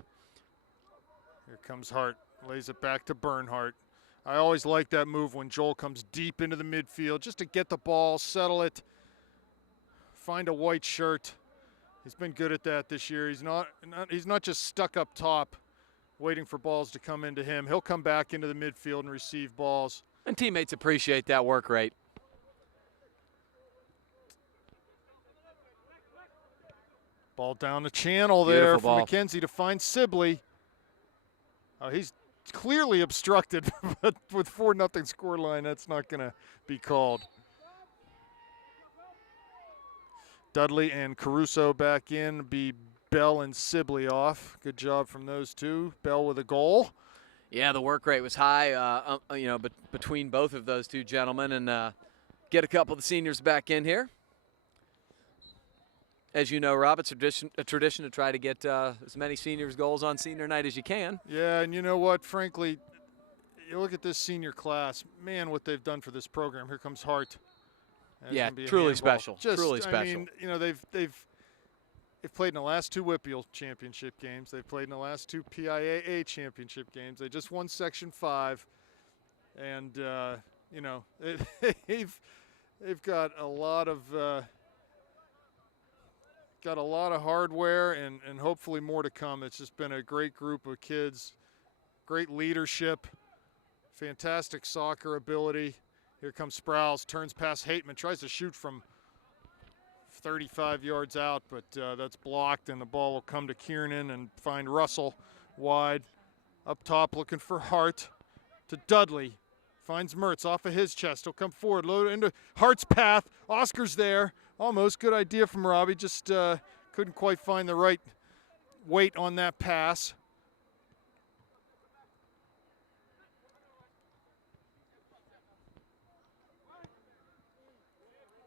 Here comes Hart. Lays it back to Bernhardt. I always like that move when Joel comes deep into the midfield just to get the ball, settle it, find a white shirt. He's been good at that this year. He's not just stuck up top waiting for balls to come into him. He'll come back into the midfield and receive balls. And teammates appreciate that work rate. Ball down the channel there Beautiful for ball. McKenzie to find Sibley. He's clearly obstructed, but with 4-0 scoreline, that's not going to be called. Dudley and Caruso back in, be Bell and Sibley off. Good job from those two. Bell with a goal. Yeah, the work rate was high, but between both of those two gentlemen, and get a couple of the seniors back in here. As you know, Rob, it's a tradition to try to get as many seniors goals on senior night as you can. Yeah, and you know what? Frankly, you look at this senior class. Man, what they've done for this program. Here comes Hart. Yeah, truly special. Truly special. I mean, you know, they've played in the last 2 WPIAL championship games. They've played in the last 2 PIAA championship games. They just won Section 5, and you know, they've got a lot of. Got a lot of hardware and hopefully more to come. It's just been a great group of kids, great leadership, fantastic soccer ability. Here comes Sprouse, turns past Hateman, tries to shoot from 35 yards out, but that's blocked, and the ball will come to Kiernan and find Russell wide. Up top looking for Hart to Dudley. Finds Mertz off of his chest. He'll come forward, load it into Hart's path. Oscar's there. Almost good idea from Robbie. Just couldn't quite find the right weight on that pass.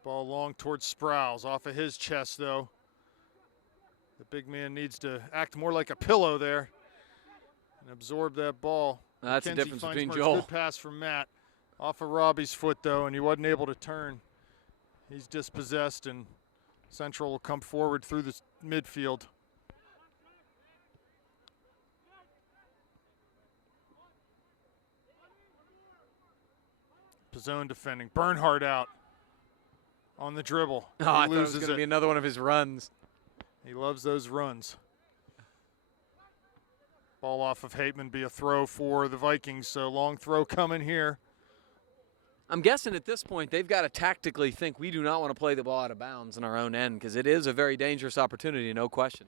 Ball long towards Sprouse. Off of his chest, though. The big man needs to act more like a pillow there and absorb that ball. That's the McKenzie difference finds between Mertz. Joel. Good pass from Matt. Off of Robbie's foot, though, and he wasn't able to turn. He's dispossessed, and Central will come forward through the midfield. Pizzone defending. Bernhardt out on the dribble. Oh, I thought it was going to be another one of his runs. He loves those runs. Ball off of Hateman, be a throw for the Vikings. So long throw coming here. I'm guessing at this point they've got to tactically think we do not want to play the ball out of bounds in our own end because it is a very dangerous opportunity, no question.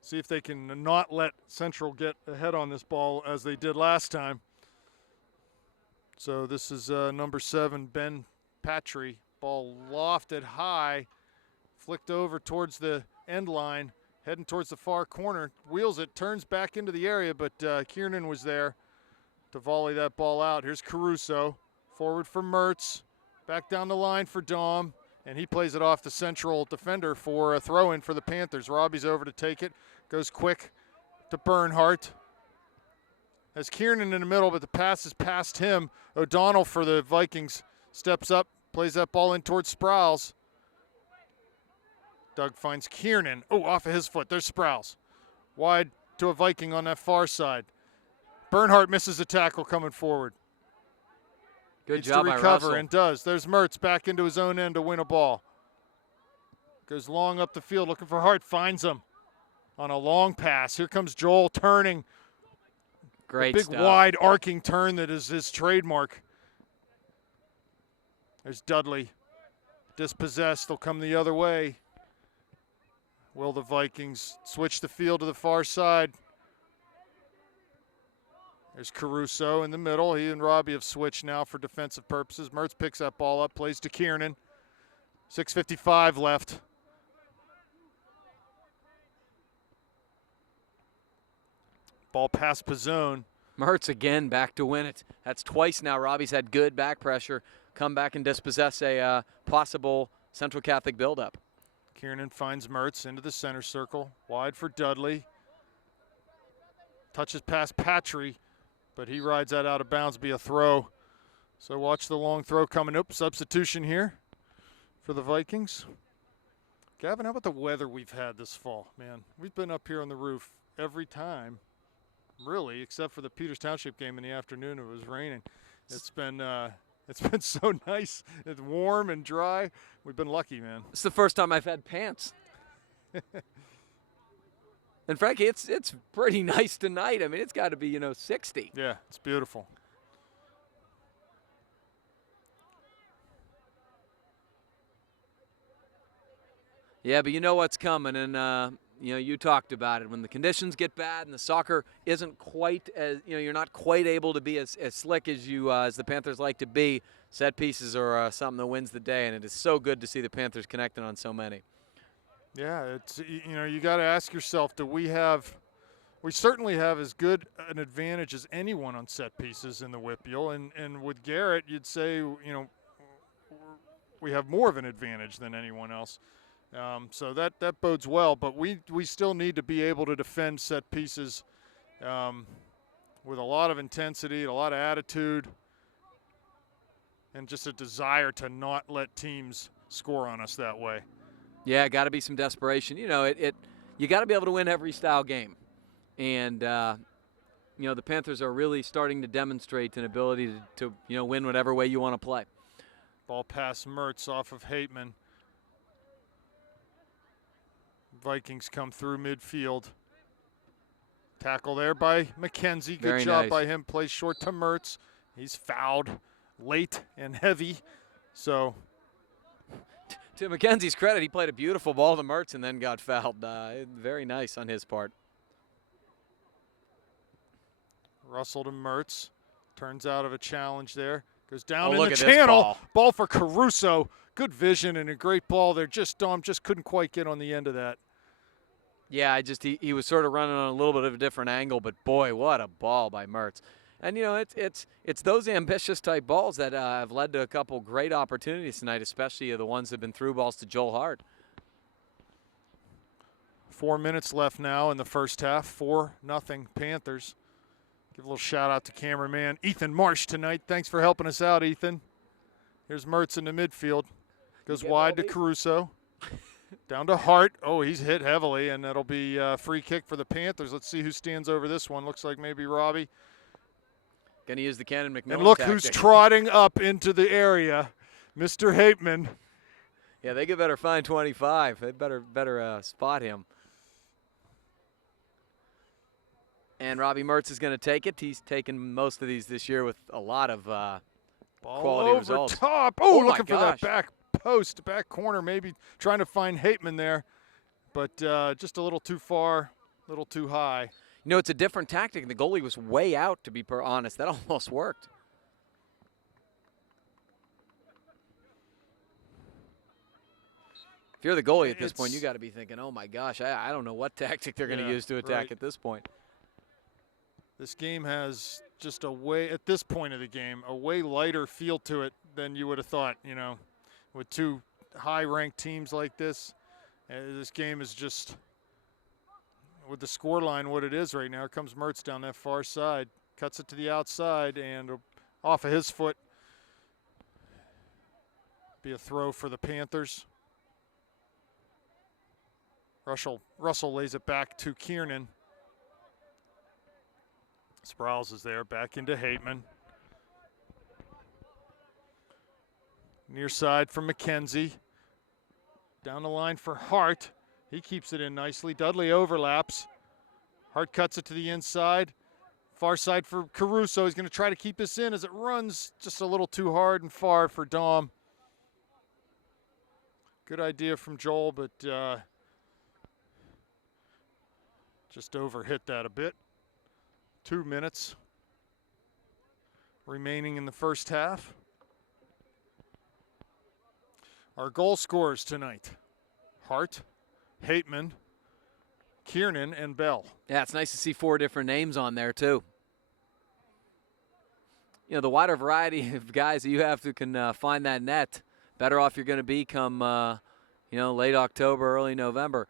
See if they can not let Central get ahead on this ball as they did last time. So this is number 7, Ben Patry. Ball lofted high, flicked over towards the end line, heading towards the far corner. Wheels it, turns back into the area, but Kiernan was there to volley that ball out. Here's Caruso, forward for Mertz, back down the line for Dom, and he plays it off the Central defender for a throw-in for the Panthers. Robbie's over to take it, goes quick to Bernhardt. As Kiernan in the middle, but the pass is past him. O'Donnell for the Vikings steps up, plays that ball in towards Sprouse. Doug finds Kiernan. Oh, off of his foot. There's Sprouse. Wide to a Viking on that far side. Bernhardt misses a tackle coming forward. Good Needs job to by recover Russell. and does. There's Mertz back into his own end to win a ball. Goes long up the field looking for Hart. Finds him on a long pass. Here comes Joel turning. Great Big stuff. wide arcing turn that is his trademark. There's Dudley. Dispossessed. They'll come the other way. Will the Vikings switch the field to the far side? There's Caruso in the middle. He and Robbie have switched now for defensive purposes. Mertz picks that ball up, plays to Kiernan. 6:55 left. Ball past Pizzone. Mertz again back to win it. That's twice now. Robbie's had good back pressure. Come back and dispossess a possible Central Catholic buildup. Kiernan finds Mertz into the center circle. Wide for Dudley. Touches past Patry, but he rides that out of bounds, be a throw. So watch the long throw coming up. Substitution here for the Vikings. Gavin, how about the weather we've had this fall? Man, we've been up here on the roof every time, really, except for the Peters Township game in the afternoon. It was raining. It's been so nice. It's warm and dry. We've been lucky, man. It's the first time I've had pants. And frankly, it's pretty nice tonight. I mean, it's got to be, 60. Yeah, it's beautiful. Yeah, but you know what's coming, and you talked about it. When the conditions get bad and the soccer isn't quite as you're not quite able to be as slick as as the Panthers like to be. Set pieces are something that wins the day, and it is so good to see the Panthers connecting on so many. Yeah, it's you got to ask yourself, we certainly have as good an advantage as anyone on set pieces in the WPIAL, and with Garrett, you'd say we have more of an advantage than anyone else. So that bodes well, but we still need to be able to defend set pieces with a lot of intensity, a lot of attitude, and just a desire to not let teams score on us that way. Yeah, got to be some desperation. You got to be able to win every style game, and the Panthers are really starting to demonstrate an ability to win whatever way you want to play. Ball pass Mertz off of Hateman. Vikings come through midfield. Tackle there by McKenzie. Good Very job nice by him. Plays short to Mertz. He's fouled late and heavy. So to McKenzie's credit, he played a beautiful ball to Mertz and then got fouled. Very nice on his part. Russell to Mertz. Turns out of a challenge there. Goes down in look the at this channel. Ball for Caruso. Good vision and a great ball there. Dom just couldn't quite get on the end of that. Yeah, he was sort of running on a little bit of a different angle, but boy, what a ball by Mertz. And it's those ambitious type balls that have led to a couple great opportunities tonight, especially the ones that have been through balls to Joel Hart. 4 minutes left now in the first half. 4-0 Panthers. Give a little shout out to cameraman Ethan Marsh tonight. Thanks for helping us out, Ethan. Here's Mertz in the midfield. Goes wide to Caruso. Down to Hart. Oh, he's hit heavily, and that'll be a free kick for the Panthers. Let's see who stands over this one. Looks like maybe Robbie. Going to use the Cannon McMillan And look tactic. who's trotting up into the area. Mr. Hateman. Yeah, they could better find 25. They better spot him. And Robbie Mertz is going to take it. He's taken most of these this year with a lot of Ball quality over results. top. Oh, my looking for that gosh. back post, back corner, maybe trying to find Hateman there. But just a little too far, a little too high. You know, it's a different tactic. The goalie was way out, to be honest. That almost worked. If you're the goalie at this point, you got to be thinking, oh, my gosh, I don't know what tactic they're going to use to attack right. at this point. This game has just at this point of the game, a way lighter feel to it than you would have thought, you know, with two high-ranked teams like this. This game is just, with the scoreline what it is right now. Here comes Mertz down that far side, cuts it to the outside, and off of his foot, be a throw for the Panthers. Russell lays it back to Kiernan. Sprouse is there, back into Hateman. Near side for McKenzie. Down the line for Hart. He keeps it in nicely. Dudley overlaps. Hart cuts it to the inside. Far side for Caruso. He's going to try to keep this in as it runs just a little too hard and far for Dom. Good idea from Joel, but just overhit that a bit. 2 minutes remaining in the first half. Our goal scorers tonight: Hart, Hateman, Kiernan, and Bell. Yeah, it's nice to see 4 different names on there, too. You know, the wider variety of guys that you have who can find that net, better off you're going to be come, late October, early November.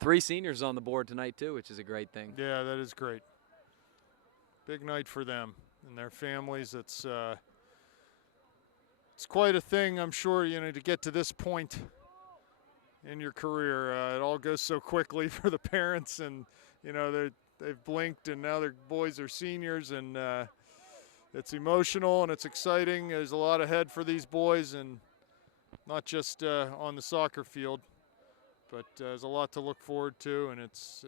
3 seniors on the board tonight, too, which is a great thing. Yeah, that is great. Big night for them and their families. It's quite a thing, I'm sure, to get to this point in your career. It all goes so quickly for the parents, and, they've blinked, and now their boys are seniors, and it's emotional and it's exciting. There's a lot ahead for these boys, and not just on the soccer field, but there's a lot to look forward to, and it's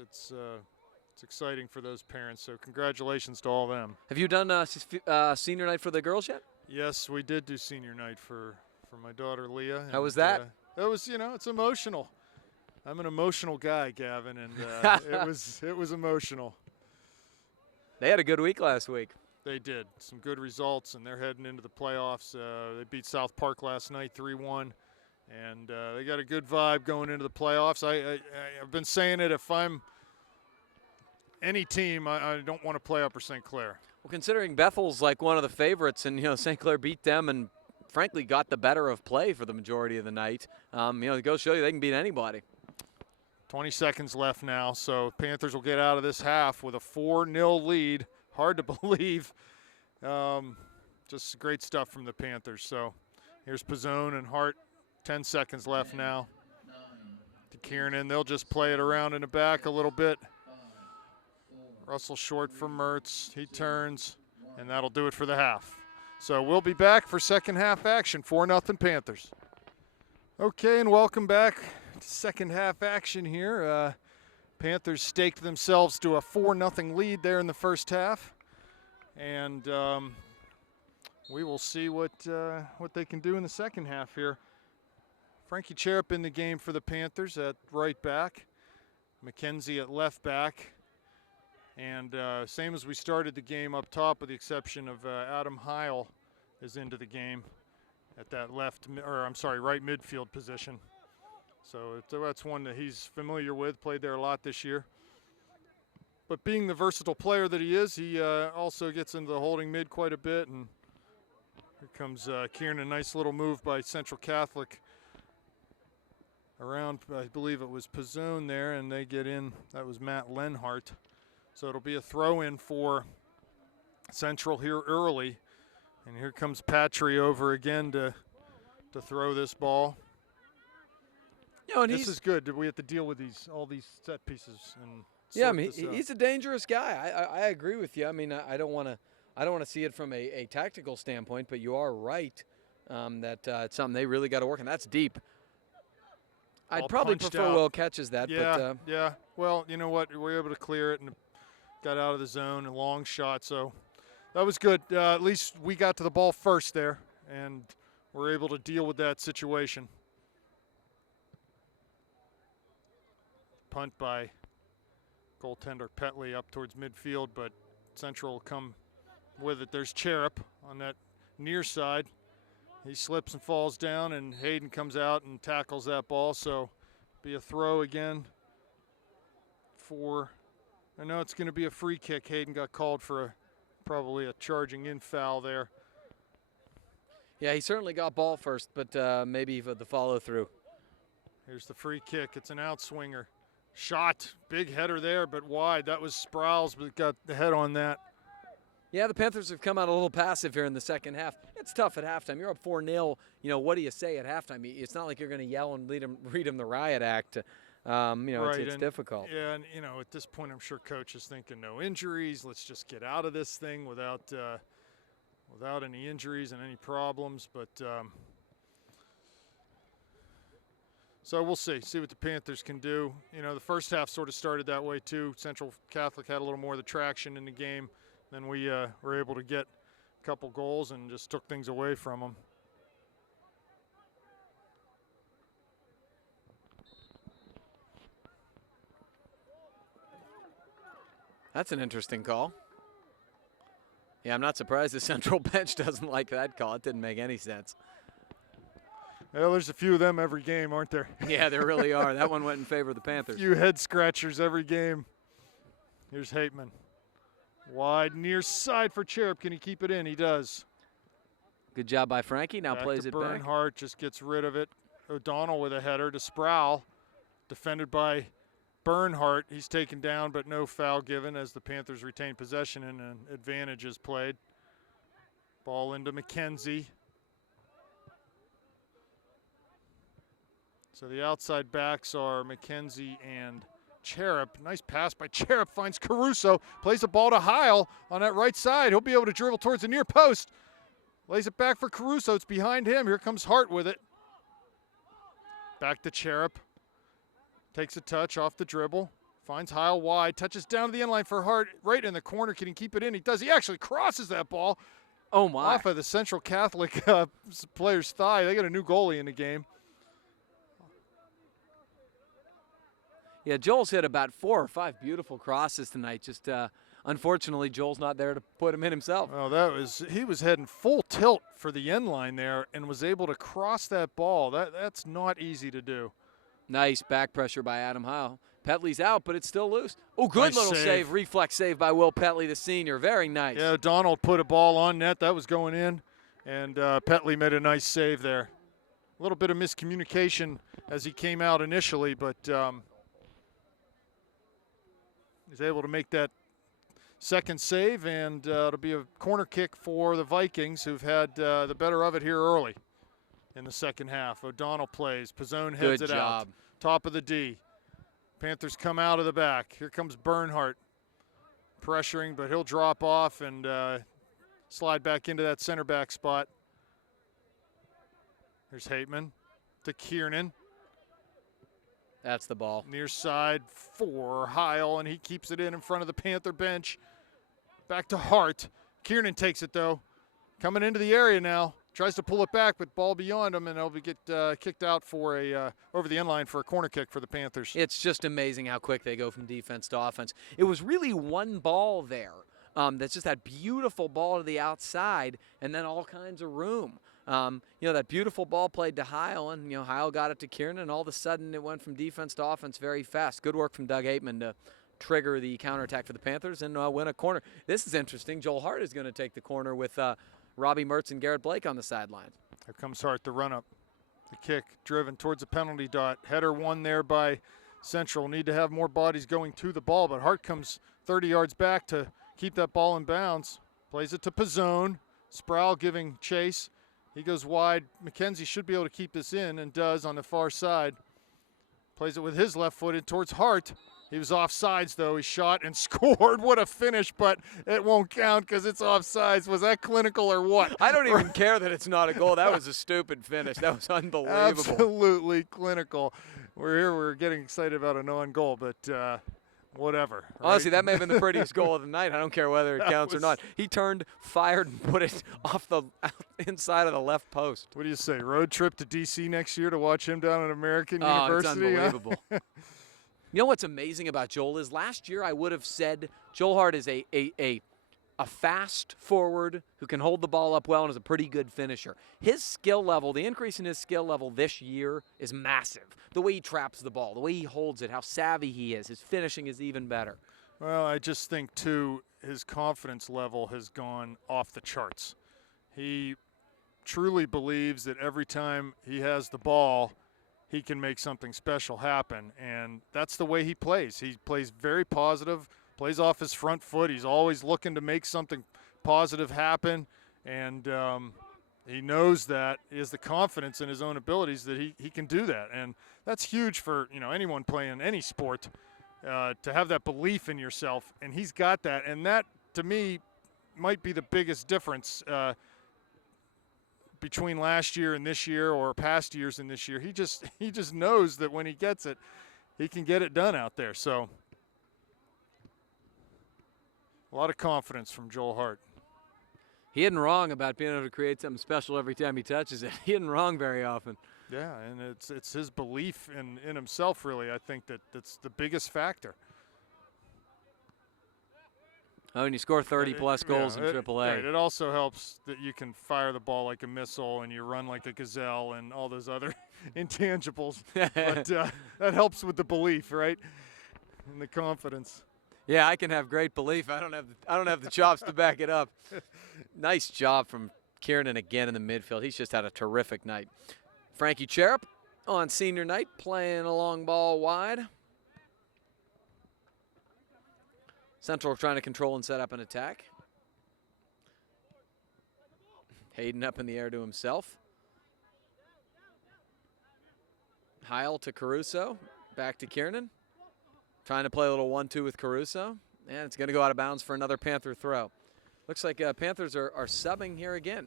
exciting for those parents. So congratulations to all of them. Have you done senior night for the girls yet? Yes, we did do senior night for my daughter Leah. How was that? It was, it's emotional. I'm an emotional guy, Gavin, and it was emotional. They had a good week last week. They did. Some good results, and they're heading into the playoffs. They beat South Park last night 3-1, and they got a good vibe going into the playoffs. I've been saying it, if I'm any team, I don't want to play Upper St. Clair. Well, considering Bethel's like one of the favorites, and St. Clair beat them and frankly got the better of play for the majority of the night, it goes to show you they can beat anybody. 20 seconds left now, so Panthers will get out of this half with a 4-0 lead. Hard to believe. Just great stuff from the Panthers. So here's Pizzone and Hart. 10 seconds left now. To Kiernan. They'll just play it around in the back a little bit. Russell short for Mertz. He turns, and that'll do it for the half. So we'll be back for second half action. 4-0 Panthers. Okay, and welcome back to second half action here. Panthers staked themselves to a 4-0 lead there in the first half. And we will see what they can do in the second half here. Frankie Cherub in the game for the Panthers at right back. McKenzie at left back. And same as we started the game up top, with the exception of Adam Heil is into the game at that right midfield position. So that's one that he's familiar with, played there a lot this year. But being the versatile player that he is, he also gets into the holding mid quite a bit. And here comes Kieran, a nice little move by Central Catholic around, I believe it was Pizzone there, and they get in. That was Matt Lenhart. So it'll be a throw-in for Central here early. And here comes Patry over again to throw this ball. And this is good. We have to deal with all these set pieces. And he's a dangerous guy. I agree with you. I mean, I don't want to see it from a tactical standpoint, but you are right that it's something they really got to work on. That's deep. I'd probably prefer Will catches that. Yeah, but yeah. Well, you know what? We're able to clear it, and got out of the zone, a long shot. So that was good. At least we got to the ball first there, and we're able to deal with that situation. Punt by goaltender Petley up towards midfield, but Central will come with it. There's Cherub on that near side. He slips and falls down, and Hayden comes out and tackles that ball. So be a throw again for, I know it's going to be a free kick. Hayden got called for probably a charging in foul there. Yeah, he certainly got ball first, but maybe for the follow through. Here's the free kick. It's an outswinger. Shot, big header there, but wide. That was Sprouse, but got the head on that. Yeah, the Panthers have come out a little passive here in the second half. It's tough at halftime. You're up 4-0. You know, what do you say at halftime? It's not like you're going to yell and read them the riot act. Right, it's difficult. Yeah, and, at this point, I'm sure coach is thinking no injuries. Let's just get out of this thing without any injuries and any problems. But so we'll see what the Panthers can do. The first half sort of started that way too. Central Catholic had a little more of the traction in the game. Then we were able to get a couple goals and just took things away from them. That's an interesting call. Yeah, I'm not surprised the Central bench doesn't like that call. It didn't make any sense. Well, there's a few of them every game, aren't there? Yeah, there really are. That one went in favor of the Panthers. A few head scratchers every game. Here's Hateman. Wide near side for Cherub. Can he keep it in? He does. Good job by Frankie. Now back plays to it back. Bernhardt just gets rid of it. O'Donnell with a header to Sproul. Defended by Bernhardt. He's taken down, but no foul given as the Panthers retain possession and an advantage is played. Ball into McKenzie. So the outside backs are McKenzie and Cherub. Nice pass by Cherub. Finds Caruso. Plays the ball to Heil on that right side. He'll be able to dribble towards the near post. Lays it back for Caruso. It's behind him. Here comes Hart with it. Back to Cherub. Takes a touch off the dribble. Finds Heil wide. Touches down to the end line for Hart. Right in the corner. Can he keep it in? He does. He actually crosses that ball. Oh, my. Off of the Central Catholic player's thigh. They got a new goalie in the game. Yeah, Joel's hit about 4 or 5 beautiful crosses tonight. Just unfortunately, Joel's not there to put him in himself. Oh, he was heading full tilt for the end line there and was able to cross that ball. That's not easy to do. Nice back pressure by Adam Heil. Petley's out, but it's still loose. Oh, good Nice little save. save. Reflex save by Will Petley, the senior. Very nice. Yeah, Donald put a ball on net. That was going in, and Petley made a nice save there. A little bit of miscommunication as he came out initially, but he's able to make that second save, and it'll be a corner kick for the Vikings, who've had the better of it here early in the second half. O'Donnell plays. Pizzone heads Good it job. out. Top of the D. Panthers come out of the back. Here comes Bernhardt pressuring, but he'll drop off and slide back into that center back spot. There's Hateman to Kiernan. That's the ball. Near side for Heil, and he keeps it in front of the Panther bench. Back to Hart. Kiernan takes it, though. Coming into the area now. Tries to pull it back, but ball beyond him, and it'll be kicked out for over the end line for a corner kick for the Panthers. It's just amazing how quick they go from defense to offense. It was really one ball there. That's just that beautiful ball to the outside, and then all kinds of room. That beautiful ball played to Heil, and Heil got it to Kiernan, and all of a sudden it went from defense to offense very fast. Good work from Doug Hateman to trigger the counterattack for the Panthers and win a corner. This is interesting. Joel Hart is going to take the corner with Robbie Mertz and Garrett Blake on the sidelines. Here comes Hart, the run-up. The kick driven towards the penalty dot. Header won there by Central. Need to have more bodies going to the ball, but Hart comes 30 yards back to keep that ball in bounds. Plays it to Pizzone. Sproul giving chase. He goes wide. McKenzie should be able to keep this in and does on the far side. Plays it with his left foot in towards Hart. He was offsides, though. He shot and scored. What a finish, but it won't count because it's offsides. Was that clinical or what? I don't even care that it's not a goal. That was a stupid finish. That was unbelievable. Absolutely clinical. We're getting excited about a non-goal, but whatever. Right? Honestly, that may have been the prettiest goal of the night. I don't care whether it counts or not. He turned, fired, and put it off the inside of the left post. What do you say? Road trip to D.C. next year to watch him down at American Oh, University? it's unbelievable. You know what's amazing about Joel is last year I would have said Joel Hart is a fast forward who can hold the ball up well and is a pretty good finisher. His skill level, the increase in his skill level this year is massive. The way he traps the ball, the way he holds it, how savvy he is. His finishing is even better. Well, I just think, too, his confidence level has gone off the charts. He truly believes that every time he has the ball, he can make something special happen, and that's the way he plays. He plays very positive, plays off his front foot. He's always looking to make something positive happen, and he knows that. He has the confidence in his own abilities that he can do that, and that's huge for anyone playing any sport, to have that belief in yourself, and he's got that, and that, to me, might be the biggest difference between last year and this year, or past years and this year. He just knows that when he gets it, he can get it done out there. So a lot of confidence from Joel Hart. He isn't wrong about being able to create something special every time he touches it. He isn't wrong very often. Yeah, and it's his belief in himself, really. I think that's the biggest factor. Oh, and you score 30-plus goals in AAA. Right. It also helps that you can fire the ball like a missile and you run like a gazelle and all those other intangibles. But that helps with the belief, right, and the confidence. Yeah, I can have great belief. I don't have the chops to back it up. Nice job from Kiernan again in the midfield. He's just had a terrific night. Frankie Cherub on senior night playing a long ball wide. Central trying to control and set up an attack. Hayden up in the air to himself. Heil to Caruso. Back to Kiernan. Trying to play a little 1-2 with Caruso. And it's going to go out of bounds for another Panther throw. Looks like Panthers are subbing here again.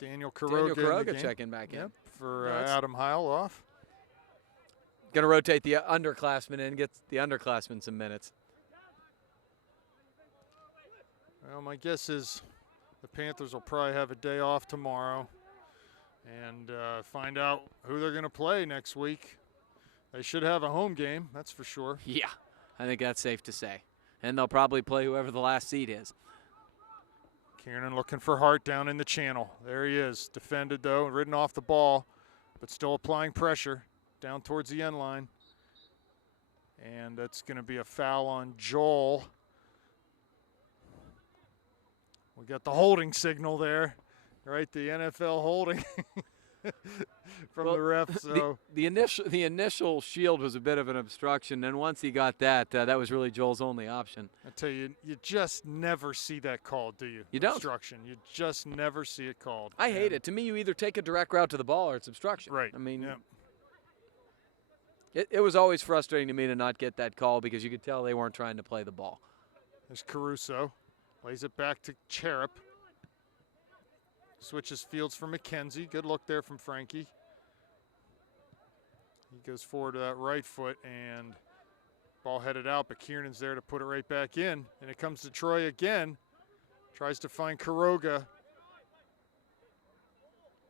Daniel Caroga checking back in. Yep, for Adam Heil off. Going to rotate the underclassmen in, get the underclassmen some minutes. Well, my guess is the Panthers will probably have a day off tomorrow and find out who they're going to play next week. They should have a home game, that's for sure. Yeah, I think that's safe to say. And they'll probably play whoever the last seed is. Kiernan looking for Hart down in the channel. There he is. Defended, though, ridden off the ball, but still applying pressure down towards the end line. And that's going to be a foul on Joel. We got the holding signal there, right? The NFL holding from the ref. So the initial shield was a bit of an obstruction, and once he got that, that was really Joel's only option. I tell you, you just never see that called, do you? You don't. Obstruction. You just never see it called. I hate it. To me, you either take a direct route to the ball or it's obstruction. Right. I mean, yeah. it was always frustrating to me to not get that call because you could tell they weren't trying to play the ball. There's Caruso. Lays it back to Cherub. Switches fields for McKenzie. Good look there from Frankie. He goes forward to that right foot and ball headed out, but Kiernan's there to put it right back in. And it comes to Troy again. Tries to find Caroga.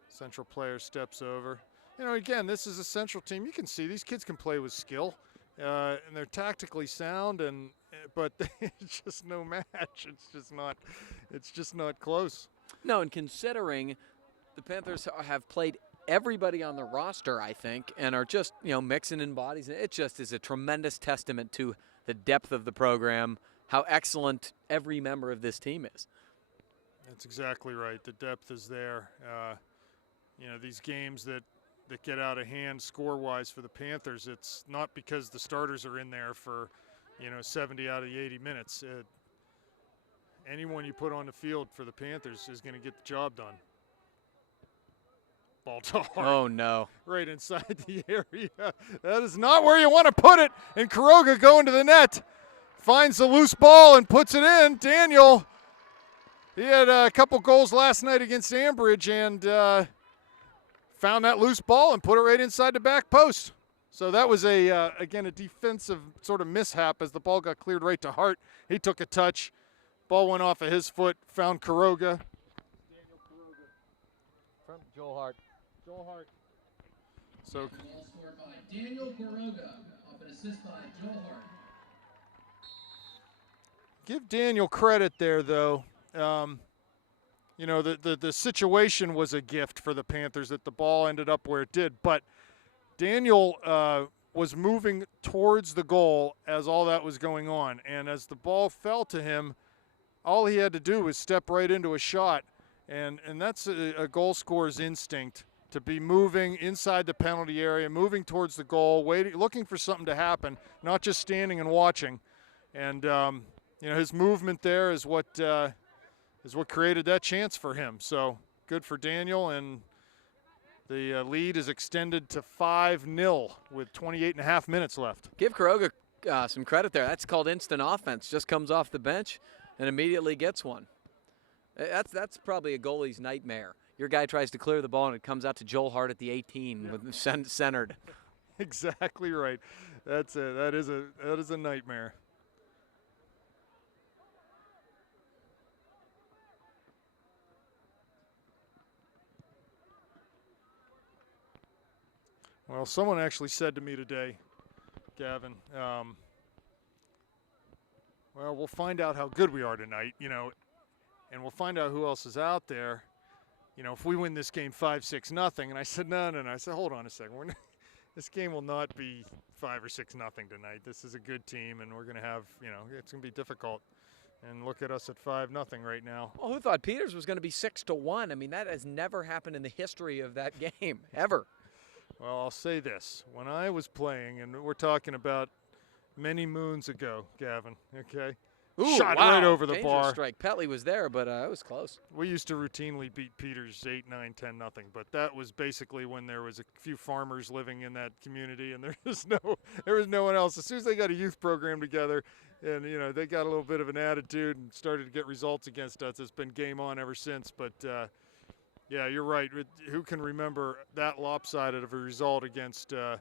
Central player steps over. Again, this is a Central team. You can see these kids can play with skill. And they're tactically sound, but it's just no match. It's just not close. No, and considering the Panthers have played everybody on the roster, I think, and are just mixing in bodies, it just is a tremendous testament to the depth of the program, how excellent every member of this team is. That's exactly right. The depth is there. These games that get out of hand score-wise for the Panthers, it's not because the starters are in there for, 70 out of the 80 minutes. Anyone you put on the field for the Panthers is going to get the job done. Ball to Hart. Oh, no. Right inside the area. That is not where you want to put it. And Caroga going to the net. Finds the loose ball and puts it in. Daniel, he had a couple goals last night against Ambridge and found that loose ball and put it right inside the back post. So that was again a defensive sort of mishap as the ball got cleared right to Hart. He took a touch. Ball went off of his foot, found Kuroga. From Joel Hart. So Ball scored by Daniel Kuroga off an assist by Joel Hart. give Daniel credit there, though. You know, the situation was a gift for the Panthers that the ball ended up where it did. But Daniel was moving towards the goal as all that was going on. And as the ball fell to him, all he had to do was step right into a shot. And that's a goal scorer's instinct, to be moving inside the penalty area, moving towards the goal, waiting, looking for something to happen, not just standing and watching. And, you know, his movement there is what created that chance for him. So good for Daniel, and the lead is extended to 5-0 with 28.5 minutes left. Give Kuroga some credit there. That's called instant offense. Just comes off the bench and immediately gets one. That's probably a goalie's nightmare. Your guy tries to clear the ball and it comes out to Joel Hart at the 18 with centered. Exactly right. That is a nightmare. Well, someone actually said to me today, Gavin, well, we'll find out how good we are tonight, you know, and we'll find out who else is out there, you know, if we win this game 5-6 nothing. And I said, no. I said, hold on a second. This game will not be 5 or 6 nothing tonight. This is a good team, and we're going to have, you know, it's going to be difficult. And look at us at 5-0 right now. Well, who thought Peters was going to be 6-1? I mean, that has never happened in the history of that game, ever. Well, I'll say this. When I was playing, and we're talking about many moons ago, Gavin, okay? Ooh, shot wow. right over the Dangerous bar. strike. Petley was there, but it was close. We used to routinely beat Peters 8-9, 10-0, but that was basically when there was a few farmers living in that community, and there was no one else. As soon as they got a youth program together, and you know they got a little bit of an attitude and started to get results against us, it's been game on ever since. But yeah, you're right. Who can remember that lopsided of a result against a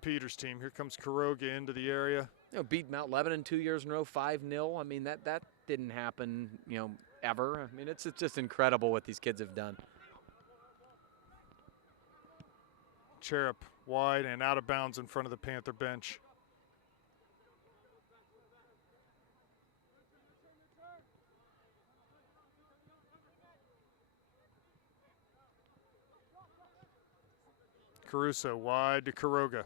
Peters team? Here comes Kuroga into the area. You know, beat Mount Lebanon 2 years in a row, 5-0. I mean, that didn't happen, you know, ever. I mean, it's just incredible what these kids have done. Cherub wide and out of bounds in front of the Panther bench. Caruso wide to Kuroga.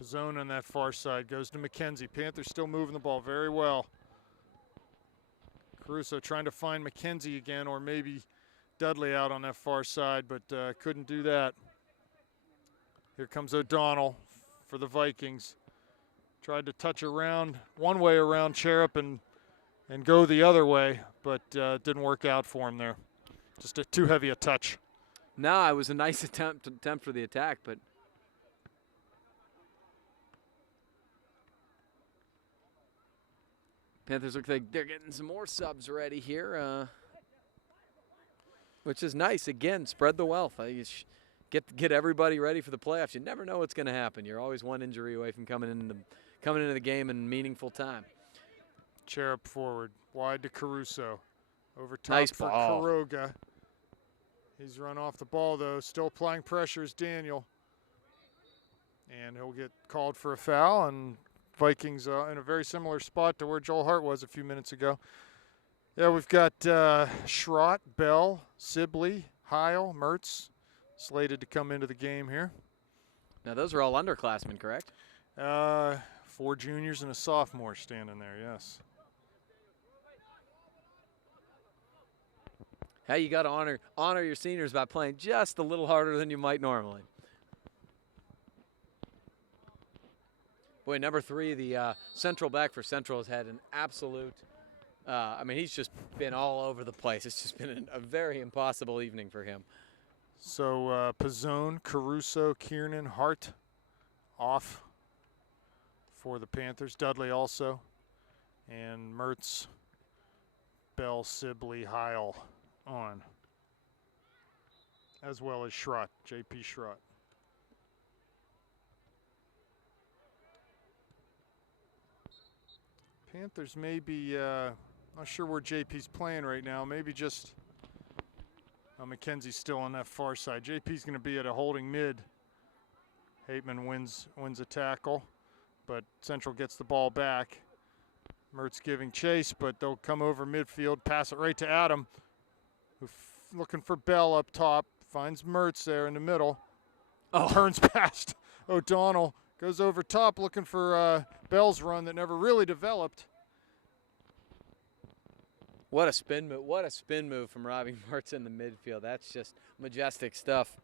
Pizzone on that far side goes to McKenzie. Panthers still moving the ball very well. Caruso trying to find McKenzie again, or maybe Dudley out on that far side, but couldn't do that. Here comes O'Donnell for the Vikings. Tried to touch around one way around Cherub and go the other way, but didn't work out for him there. Just too heavy a touch. No, it was a nice attempt for the attack, but Panthers look like they're getting some more subs ready here, which is nice. Again, spread the wealth. You get everybody ready for the playoffs. You never know what's going to happen. You're always one injury away from coming into the game in meaningful time. Cherub forward, wide to Caruso. Over top Nice for ball. Kuroga. He's run off the ball, though. Still applying pressure is Daniel. And he'll get called for a foul, and Vikings in a very similar spot to where Joel Hart was a few minutes ago. Yeah, we've got Schrott, Bell, Sibley, Heil, Mertz slated to come into the game here. Now, those are all underclassmen, correct? 4 juniors and a sophomore standing there, yes. Hey, you got to honor your seniors by playing just a little harder than you might normally. Boy, number 3, the central back for Central, has had an absolute I mean, he's just been all over the place. It's just been a very impossible evening for him. So Pizzone, Caruso, Kiernan, Hart off for the Panthers. Dudley also. And Mertz, Bell, Sibley, Heil on. as well as Schrott, J.P. Schrott. Panthers maybe, not sure where JP's playing right now. Maybe just McKenzie's still on that far side. JP's going to be at a holding mid. Hateman wins a tackle, but Central gets the ball back. Mertz giving chase, but they'll come over midfield, pass it right to Adam, who's looking for Bell up top. Finds Mertz there in the middle. Oh. Turns past O'Donnell. Goes over top looking for Bell's run that never really developed. What a spin move! What a spin move from Robbie Mertz in the midfield. That's just majestic stuff.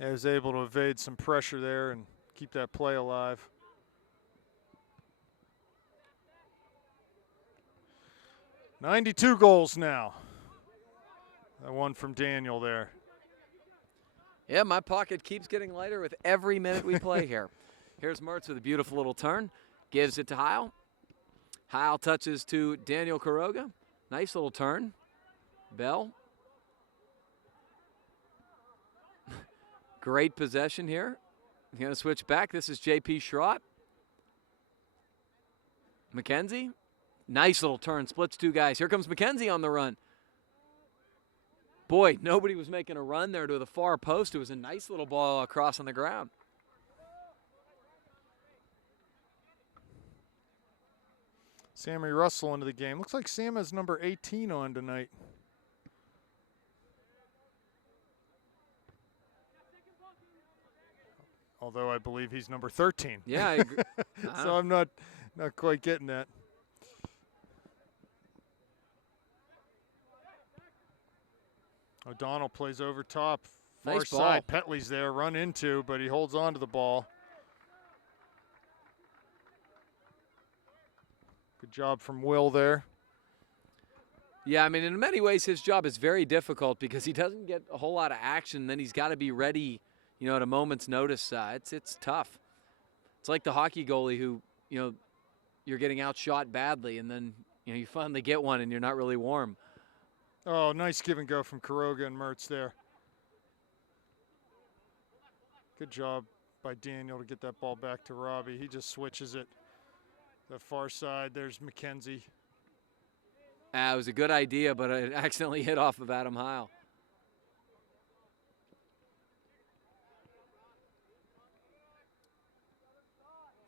He was able to evade some pressure there and keep that play alive. $92 now. That one from Daniel there. Yeah, my pocket keeps getting lighter with every minute we play here. Here's Mertz with a beautiful little turn. Gives it to Heil. Heil touches to Daniel Quiroga. Nice little turn. Bell. Great possession here. He's going to switch back. This is J.P. Schrott. McKenzie. Nice little turn. Splits two guys. Here comes McKenzie on the run. Boy, nobody was making a run there to the far post. It was a nice little ball across on the ground. Sammy Russell into the game. Looks like Sam has number 18 on tonight. Although I believe he's number 13. Yeah, I agree. So I'm not quite getting that. O'Donnell plays over top. Far Nice ball. side. Petley's there, run into, but he holds on to the ball. Good job from Will there. Yeah, I mean, in many ways, his job is very difficult because he doesn't get a whole lot of action. Then he's got to be ready, you know, at a moment's notice. It's tough. It's like the hockey goalie who, you know, you're getting outshot badly, and then, you know, you finally get one and you're not really warm. Oh, nice give and go from Quiroga and Mertz there. Good job by Daniel to get that ball back to Robbie. He just switches it. The far side, there's McKenzie. It was a good idea, but it accidentally hit off of Adam Heil.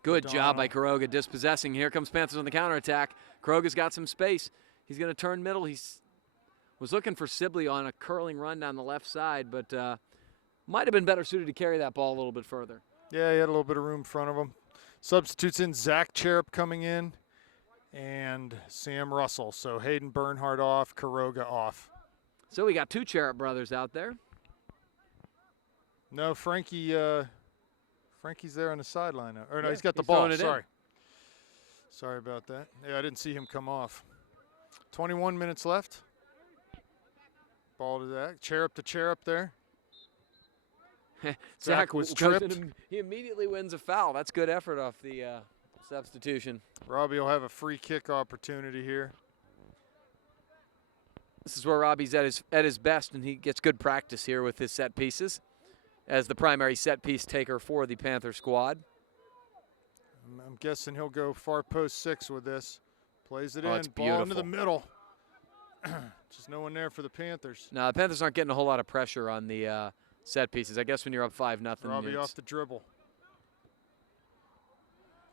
Good job by Quiroga dispossessing. Here comes Panthers on the counterattack. Quiroga's got some space. He's going to turn middle. He's was looking for Sibley on a curling run down the left side, but might have been better suited to carry that ball a little bit further. Yeah, he had a little bit of room in front of him. Substitutes in Zach Cherub coming in and Sam Russell. So Hayden Bernhardt off, Quiroga off. So we got two Cherub brothers out there. No, Frankie's there on the sideline. Or no, Yeah, he's got the he's ball. throwing it in. Sorry about that. Yeah, I didn't see him come off. 21 minutes left. Ball to Zach. Cherub to Cherub there. Zach was goes tripped. in, he immediately wins a foul. That's good effort off the substitution. Robbie will have a free kick opportunity here. This is where Robbie's at his best, and he gets good practice here with his set pieces as the primary set piece taker for the Panther squad. I'm guessing he'll go far post 6 with this. Plays it Oh, in, it's ball into the beautiful. middle. Just no one there for the Panthers. Now, the Panthers aren't getting a whole lot of pressure on the set pieces. I guess when you're up 5-0. Robbie off the dribble.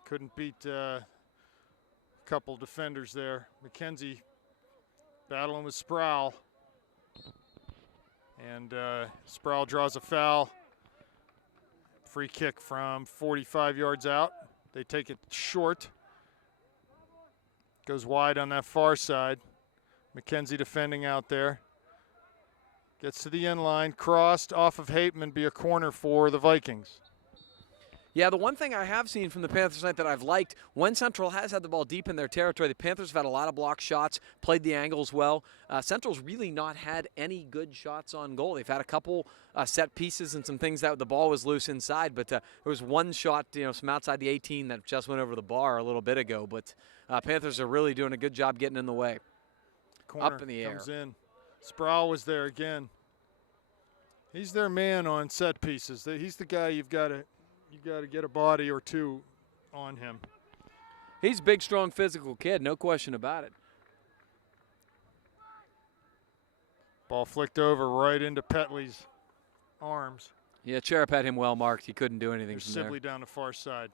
Couldn't beat a couple defenders there. McKenzie battling with Sproul. And Sproul draws a foul. Free kick from 45 yards out. They take it short. Goes wide on that far side. McKenzie defending out there. Gets to the end line, crossed off of Hateman, be a corner for the Vikings. Yeah, the one thing I have seen from the Panthers tonight that I've liked, when Central has had the ball deep in their territory, the Panthers have had a lot of block shots, played the angles well. Central's really not had any good shots on goal. They've had a couple set pieces and some things that the ball was loose inside, but there was one shot, from outside the 18 that just went over the bar a little bit ago. But Panthers are really doing a good job getting in the way. Corner Up in the air. comes in. Sproul was there again. He's their man on set pieces. He's the guy you've got to get a body or two on him. He's a big, strong, physical kid, no question about it. Ball flicked over right into Petley's arms. Yeah, Cherub had him well marked. He couldn't do anything There's from there. Sibley down the far side.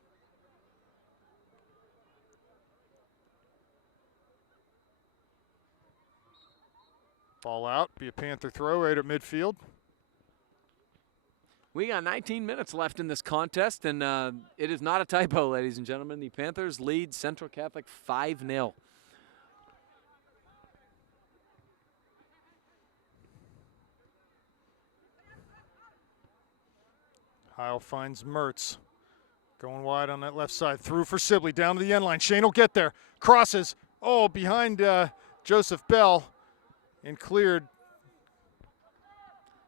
Ball out, be a Panther throw right at midfield. We got 19 minutes left in this contest, and it is not a typo, ladies and gentlemen. The Panthers lead Central Catholic 5-0. Heil finds Mertz. Going wide on that left side. Through for Sibley. Down to the end line. Shane will get there. Crosses. Oh, behind Joseph Bell. And cleared.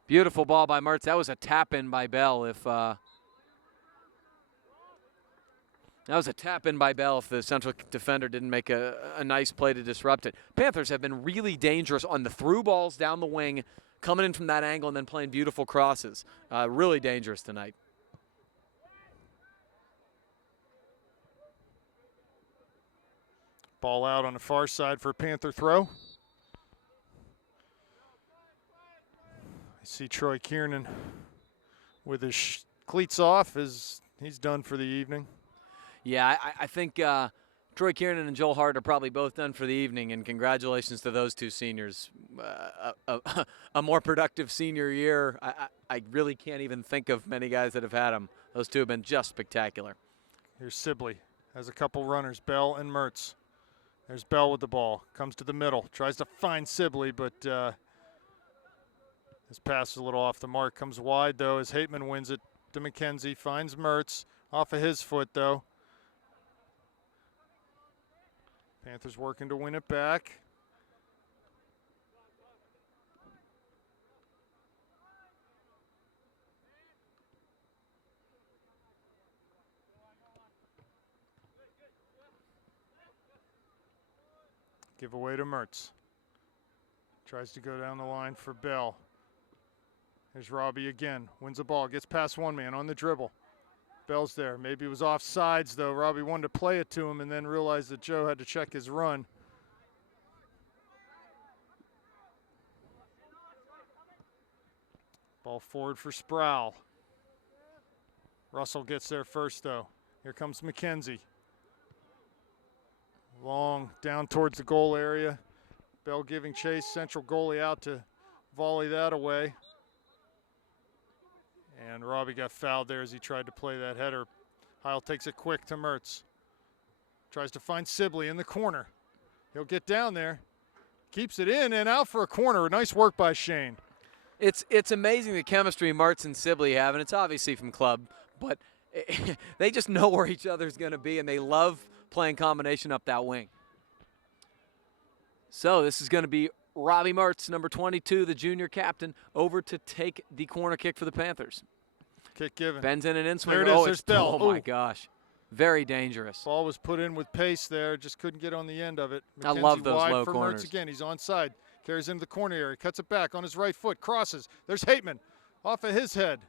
Beautiful ball by Mertz. That was a tap-in by Bell. That was a tap-in by Bell if the Central defender didn't make a nice play to disrupt it. Panthers have been really dangerous on the through balls down the wing, coming in from that angle and then playing beautiful crosses. Really dangerous tonight. Ball out on the far side for a Panther throw. I see Troy Kiernan with his cleats off. He's done for the evening. Yeah, I think Troy Kiernan and Joel Hart are probably both done for the evening, and congratulations to those two seniors. A more productive senior year. I really can't even think of many guys that have had them. Those two have been just spectacular. Here's Sibley. Has a couple runners, Bell and Mertz. There's Bell with the ball. Comes to the middle. Tries to find Sibley, but his pass is a little off the mark. Comes wide, though, as Hateman wins it to McKenzie. Finds Mertz. Off of his foot, though. Panthers working to win it back. Give away to Mertz. Tries to go down the line for Bell. There's Robbie again. Wins the ball. Gets past one man on the dribble. Bell's there. Maybe it was off sides, though. Robbie wanted to play it to him and then realized that Joe had to check his run. Ball forward for Sproul. Russell gets there first, though. Here comes McKenzie. Long down towards the goal area. Bell giving chase. Central goalie out to volley that away. And Robbie got fouled there as he tried to play that header. Heil takes it quick to Mertz. Tries to find Sibley in the corner. He'll get down there. Keeps it in and out for a corner. Nice work by Shane. It's amazing the chemistry Mertz and Sibley have, and it's obviously from club, but they just know where each other's going to be, and they love playing combination up that wing. So this is going to be Robbie Mertz, number 22, the junior captain, over to take the corner kick for the Panthers. Kick given. Bends in an in swing. There it is. Oh, There's Bell. Oh, my Ooh. gosh. Very dangerous. Ball was put in with pace there. Just couldn't get on the end of it. I love McKenzie those wide low for corners. Mertz again. He's onside. Carries into the corner area. Cuts it back on his right foot. Crosses. There's Hateman off of his head.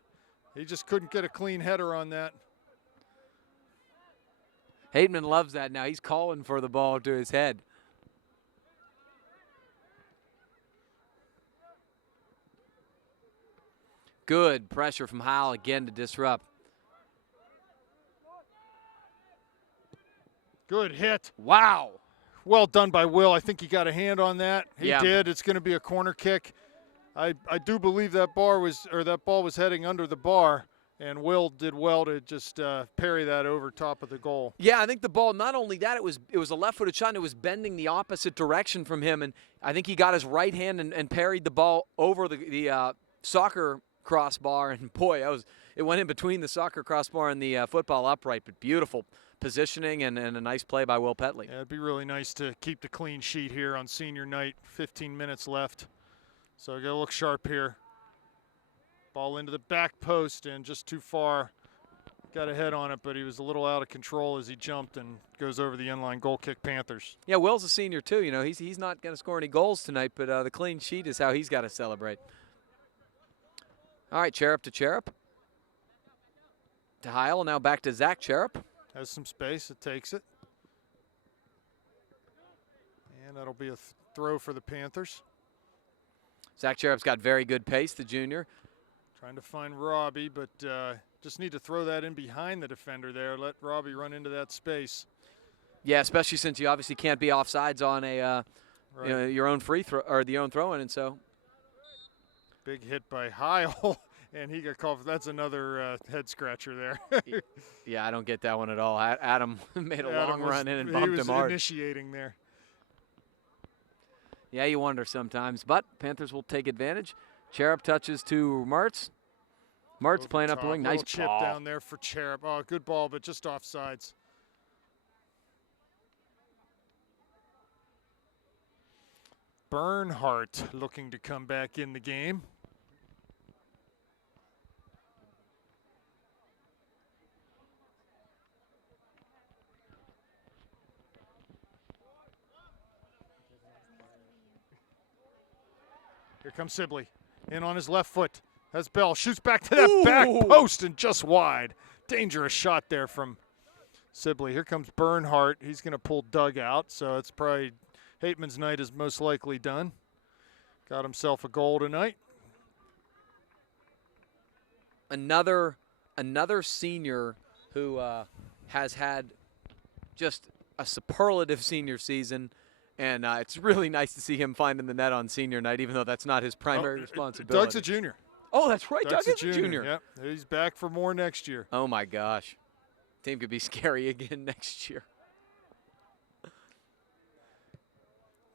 He just couldn't get a clean header on that. Hateman loves that now. He's calling for the ball to his head. Good pressure from Heil again to disrupt. Good hit. Wow. Well done by Will. I think he got a hand on that. He Yeah. did. It's going to be a corner kick. I do believe that ball was heading under the bar, and Will did well to just parry that over top of the goal. Yeah, I think the ball, not only that, it was a left-footed shot, and it was bending the opposite direction from him, and I think he got his right hand and parried the ball over the soccer crossbar, and boy, it went in between the soccer crossbar and the football upright, but beautiful positioning and a nice play by Will Petley. Yeah, it'd be really nice to keep the clean sheet here on senior night. 15 minutes left. So got to look sharp here. Ball into the back post and just too far. Got a head on it, but he was a little out of control as he jumped and goes over the inline. Goal kick, Panthers. Yeah, Will's a senior too. You know, he's not going to score any goals tonight, but the clean sheet is how he's got to celebrate. All right, Cherub to Cherub. To Heil, now back to Zach Cherub. Has some space, it takes it. And that'll be a throw for the Panthers. Zach Cherub's got very good pace, the junior. Trying to find Robbie, but just need to throw that in behind the defender there. Let Robbie run into that space. Yeah, especially since you obviously can't be offsides on a Right. your own free throw or the own throw-in, and so. Big hit by Heil, and he got called. That's another head scratcher there. Yeah, I don't get that one at all. Adam made a Adam long run in and he bumped was him hard. initiating there. Yeah, you wonder sometimes, but Panthers will take advantage. Cherub touches to Mertz. Mertz Over playing up the top, wing. little Nice chip ball. down there for Cherub. Oh, good ball, but just offsides. Bernhardt looking to come back in the game. Here comes Sibley. In on his left foot. Has Bell. Shoots back to that back post and just wide. Dangerous shot there from Sibley. Here comes Bernhardt. He's going to pull Doug out, so it's probably Hateman's night is most likely done. Got himself a goal tonight. Another senior who has had just a superlative senior season, and it's really nice to see him finding the net on senior night, even though that's not his primary responsibility. Doug's a junior. Oh, that's right. Doug's Doug is a junior. Yep, he's back for more next year. Oh, my gosh. Team could be scary again next year.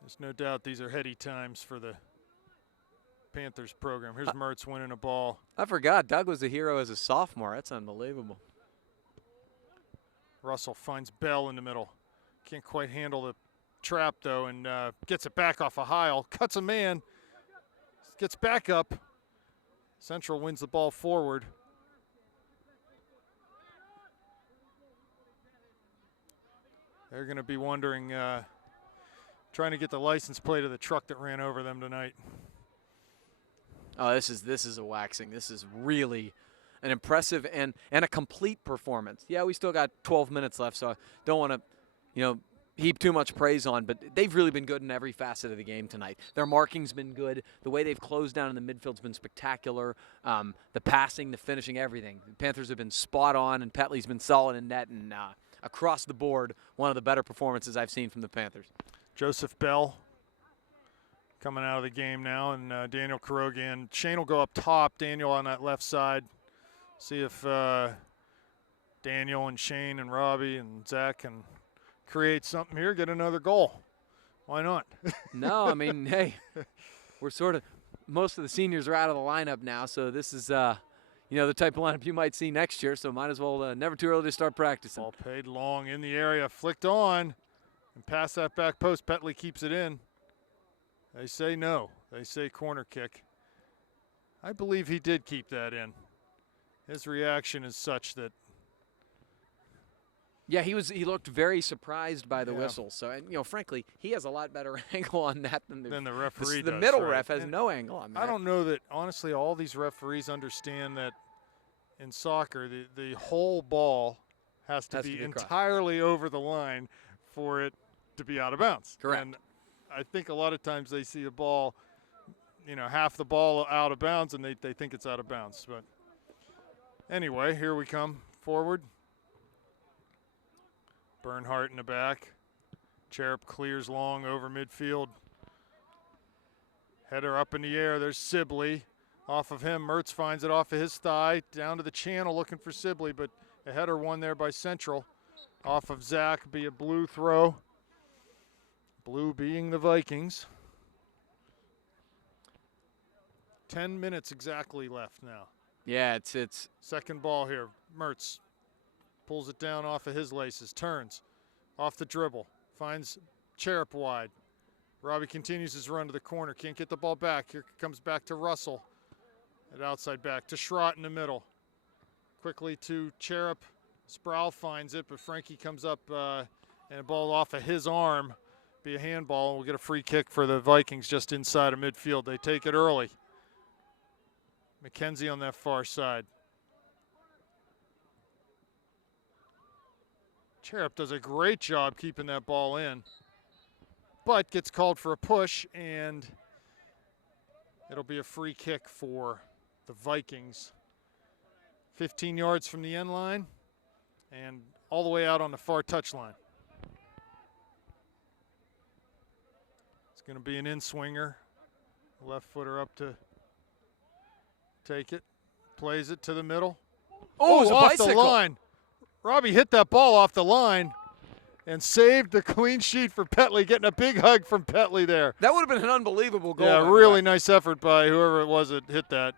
There's no doubt these are heady times for the Panthers program. Here's Mertz winning a ball. I forgot. Doug was a hero as a sophomore. That's unbelievable. Russell finds Bell in the middle. Can't quite handle the trap, though, and gets it back off a Heil. Cuts a man. Gets back up. Central wins the ball forward. They're going to be wondering, trying to get the license plate of the truck that ran over them tonight. Oh, this is a waxing. This is really an impressive and a complete performance. Yeah, we still got 12 minutes left, so I don't want to, heap too much praise on, but they've really been good in every facet of the game tonight. Their marking's been good. The way they've closed down in the midfield's been spectacular. The passing, the finishing, everything. The Panthers have been spot on, and Petley's been solid in net, and across the board, one of the better performances I've seen from the Panthers. Joseph Bell coming out of the game now, and Daniel Kurogian. Shane will go up top, Daniel on that left side. See if Daniel and Shane and Robbie and Zach can create something here, get another goal. Why not? No, I mean, hey, we're most of the seniors are out of the lineup now, so this is, the type of lineup you might see next year, so might as well never too early to start practicing. Ball paid long in the area, flicked on, and past that back post. Petley keeps it in. They say no. They say corner kick. I believe he did keep that in. His reaction is such that. Yeah, he looked very surprised by the whistle. So, and frankly, he has a lot better angle on that than the referee The does, middle right? ref has And no angle on that. I don't know that, honestly, all these referees understand that in soccer, the whole ball has to be entirely over the line for it to be out of bounds. Correct. And I think a lot of times they see a ball, half the ball out of bounds, and they think it's out of bounds. But anyway, here we come forward. Bernhardt in the back. Cherub clears long over midfield. Header up in the air. There's Sibley. Off of him, Mertz finds it off of his thigh. Down to the channel looking for Sibley, but a header won there by Central. Off of Zach, be a blue throw. Blue being the Vikings. 10 minutes exactly left now. Yeah, it's Second ball here. Mertz pulls it down off of his laces, turns off the dribble, finds Cherub wide. Robbie continues his run to the corner, can't get the ball back. Here comes back to Russell at outside back, to Schrott in the middle. Quickly to Cherub. Sproul finds it, but Frankie comes up and a ball off of his arm. Be a handball, and we'll get a free kick for the Vikings just inside of midfield. They take it early. McKenzie on that far side. Cherub does a great job keeping that ball in, but gets called for a push, and it'll be a free kick for the Vikings. 15 yards from the end line and all the way out on the far touchline. It's going to be an in-swinger. Left footer up to take it. Plays it to the middle. Oh, it was a off bicycle. the line. Robbie hit that ball off the line and saved the clean sheet for Petley, getting a big hug from Petley there. That would have been an unbelievable goal. Yeah, by the really way. nice effort by whoever it was that hit that.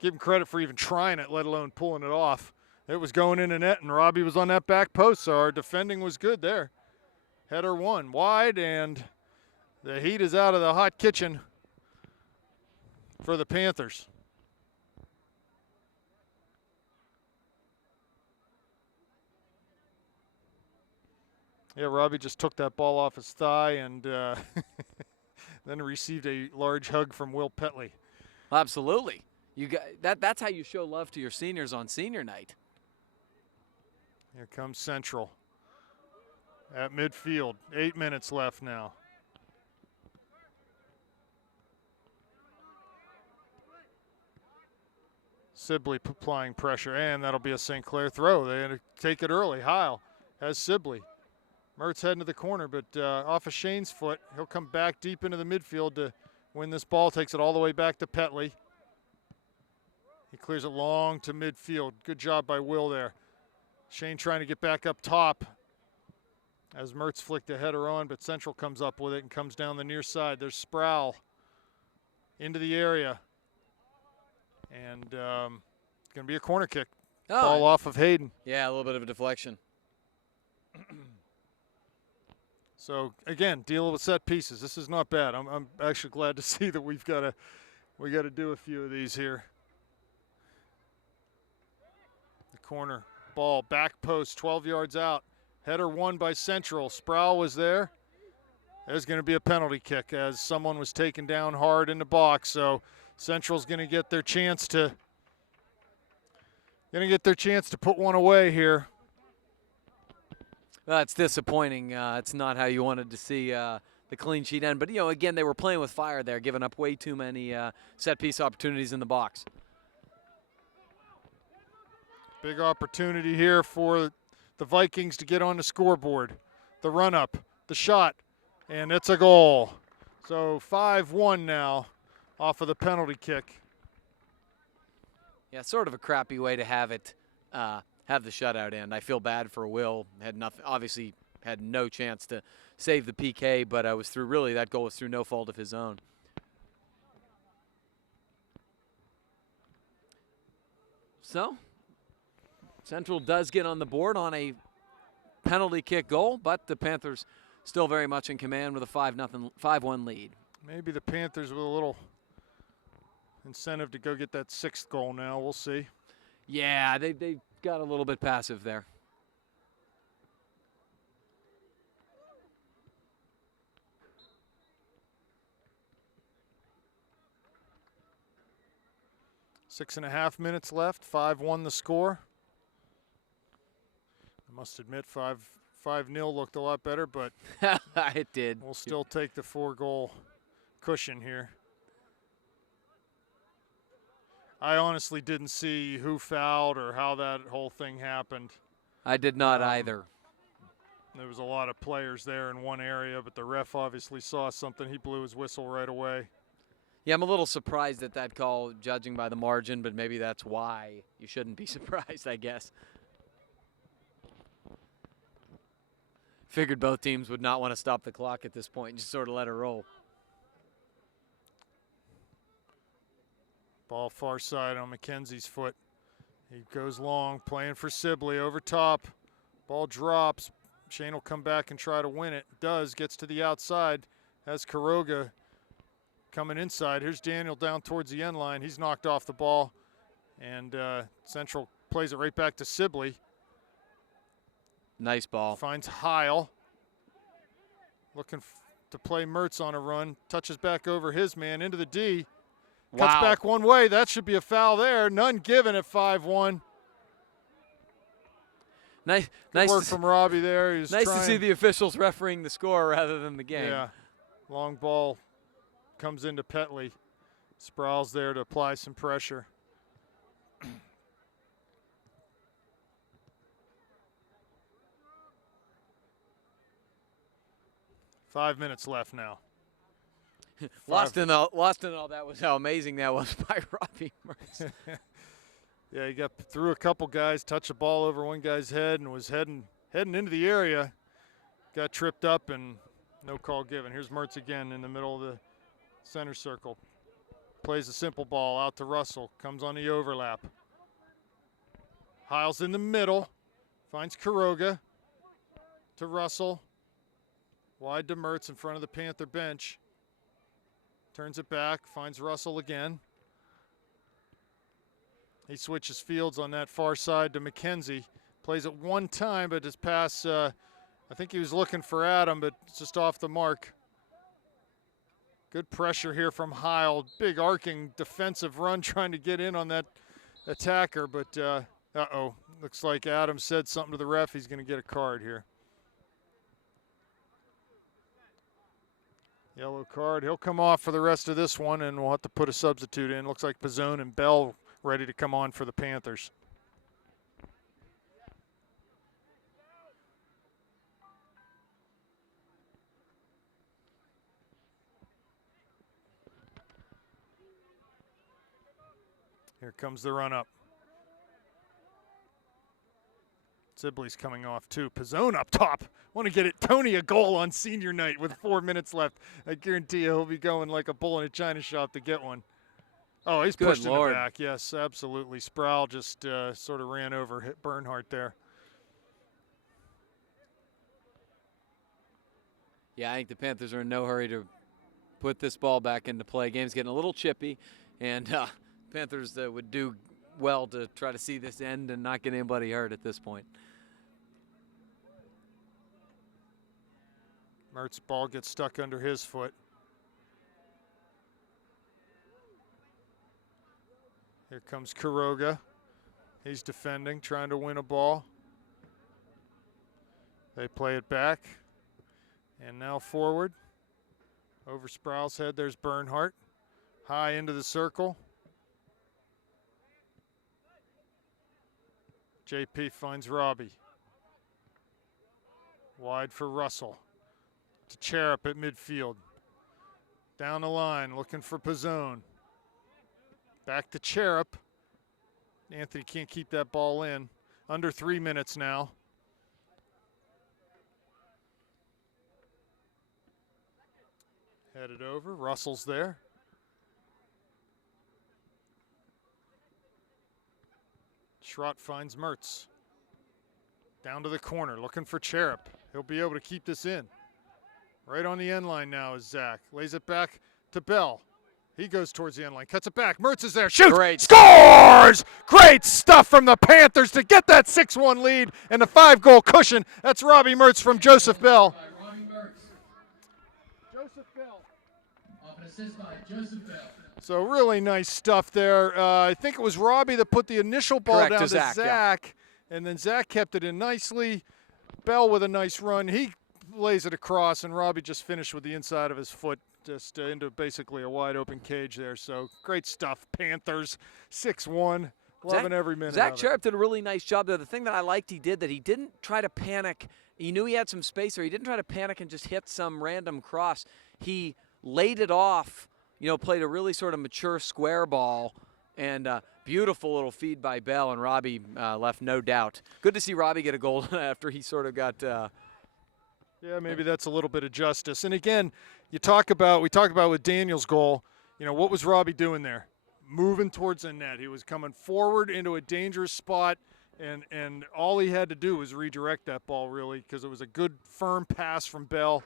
Give him credit for even trying it, let alone pulling it off. It was going in the net, and Robbie was on that back post, so our defending was good there. Header one wide, and the heat is out of the hot kitchen for the Panthers. Yeah, Robbie just took that ball off his thigh and then received a large hug from Will Petley. Absolutely. You got that's how you show love to your seniors on senior night. Here comes Central at midfield. 8 minutes left now. Sibley applying pressure, and that'll be a St. Clair throw. They had to take it early. Heil has Sibley. Mertz heading to the corner, but off of Shane's foot. He'll come back deep into the midfield to win this ball. Takes it all the way back to Petley. He clears it long to midfield. Good job by Will there. Shane trying to get back up top as Mertz flicked the header on, but Central comes up with it and comes down the near side. There's Sproul into the area. And it's going to be a corner kick. Oh, Ball off of Hayden. yeah, a little bit of a deflection. So again, dealing with set pieces. This is not bad. I'm actually glad to see that we got to do a few of these here. The corner ball, back post, 12 yards out. Header won by Central. Sproul was there. There's going to be a penalty kick as someone was taken down hard in the box. So Central's going to get their chance to put one away here. Well, it's disappointing. It's not how you wanted to see the clean sheet end. But, again, they were playing with fire there, giving up way too many set-piece opportunities in the box. Big opportunity here for the Vikings to get on the scoreboard. The run-up, the shot, and it's a goal. So 5-1 now off of the penalty kick. Yeah, sort of a crappy way to have it, have the shutout end. I feel bad for Will. Obviously had no chance to save the PK, but that goal was through no fault of his own. So, Central does get on the board on a penalty kick goal, but the Panthers still very much in command with a 5-1 lead. Maybe the Panthers with a little incentive to go get that sixth goal now. We'll see. Yeah, they got a little bit passive there. Six and a half minutes left. 5-1 the score. I must admit, 5-0 looked a lot better, but It did. we'll still take the 4-goal cushion here. I honestly didn't see who fouled or how that whole thing happened. I did not either. There was a lot of players there in one area, but the ref obviously saw something. He blew his whistle right away. Yeah, I'm a little surprised at that call, judging by the margin, but maybe that's why you shouldn't be surprised, I guess. Figured both teams would not want to stop the clock at this point and just sort of let it roll. Ball far side on McKenzie's foot. He goes long, playing for Sibley over top. Ball drops. Shane will come back and try to win it. Does, gets to the outside. Has Karoga coming inside. Here's Daniel down towards the end line. He's knocked off the ball. And Central plays it right back to Sibley. Nice ball. Finds Heil. Looking to play Mertz on a run. Touches back over his man into the D. Cuts Wow. back one way. That should be a foul there. None given at 5-1. Nice, Good nice, work to, from Robbie there. He's nice to trying. see the officials refereeing the score rather than the game. Yeah. Long ball comes into Petley. Sproul's there to apply some pressure. 5 minutes left now. Lost in all that was how amazing that was by Robbie Mertz. Yeah, he got through a couple guys, touched the ball over one guy's head, and was heading into the area. Got tripped up and no call given. Here's Mertz again in the middle of the center circle. Plays a simple ball out to Russell. Comes on the overlap. Hiles in the middle. Finds Quiroga to Russell. Wide to Mertz in front of the Panther bench. Turns it back. Finds Russell again. He switches fields on that far side to McKenzie. Plays it one time, but his pass, I think he was looking for Adam, but it's just off the mark. Good pressure here from Heil. Big arcing defensive run trying to get in on that attacker, but uh-oh. Looks like Adam said something to the ref. He's going to get a card here. Yellow card. He'll come off for the rest of this one, and we'll have to put a substitute in. Looks like Pizzone and Bell ready to come on for the Panthers. Here comes the run up. Sibley's coming off too. Pizzone up top. Want to get it. Tony a goal on senior night with 4 minutes left. I guarantee you he'll be going like a bull in a china shop to get one. Oh, he's Good pushed in Lord. the back. Yes, absolutely. Sproul just sort of ran over hit Bernhardt there. Yeah, I think the Panthers are in no hurry to put this ball back into play. Game's getting a little chippy, and Panthers would do well to try to see this end and not get anybody hurt at this point. Mertz ball gets stuck under his foot. Here comes Quiroga. He's defending, trying to win a ball. They play it back. And now forward. Over Sproul's head, there's Bernhardt. High into the circle. JP finds Robbie. Wide for Russell. To Cherub at midfield. Down the line, looking for Pizzone. Back to Cherub. Anthony can't keep that ball in. Under 3 minutes now. Headed over. Russell's there. Schrott finds Mertz. Down to the corner, looking for Cherub. He'll be able to keep this in. Right on the end line now is Zach. Lays it back to Bell. He goes towards the end line, cuts it back. Mertz is there, shoots, Great. scores! Great stuff from the Panthers to get that 6-1 lead and the 5-goal cushion. That's Robbie Mertz from Joseph Bell. By Robbie Mertz. Joseph Bell. Off an assist by Joseph Bell. So really nice stuff there. I think it was Robbie that put the initial ball Correct, down to to Zach, Zach, and then Zach kept it in nicely. Bell with a nice run. He lays it across, and Robbie just finished with the inside of his foot, just into basically a wide open cage there. So great stuff. Panthers 6-1. Loving every minute Zach of it. Cherub did a really nice job there. The thing that I liked he did, that he didn't try to panic. He knew he had some space there. He didn't try to panic and just hit some random cross. He laid it off, played a really sort of mature square ball, and beautiful little feed by Bell, and Robbie left no doubt. Good to see Robbie get a goal after he sort of got Yeah, maybe that's a little bit of justice. And again, we talk about with Daniel's goal, what was Robbie doing there? Moving towards the net. He was coming forward into a dangerous spot, and all he had to do was redirect that ball, really, because it was a good, firm pass from Bell.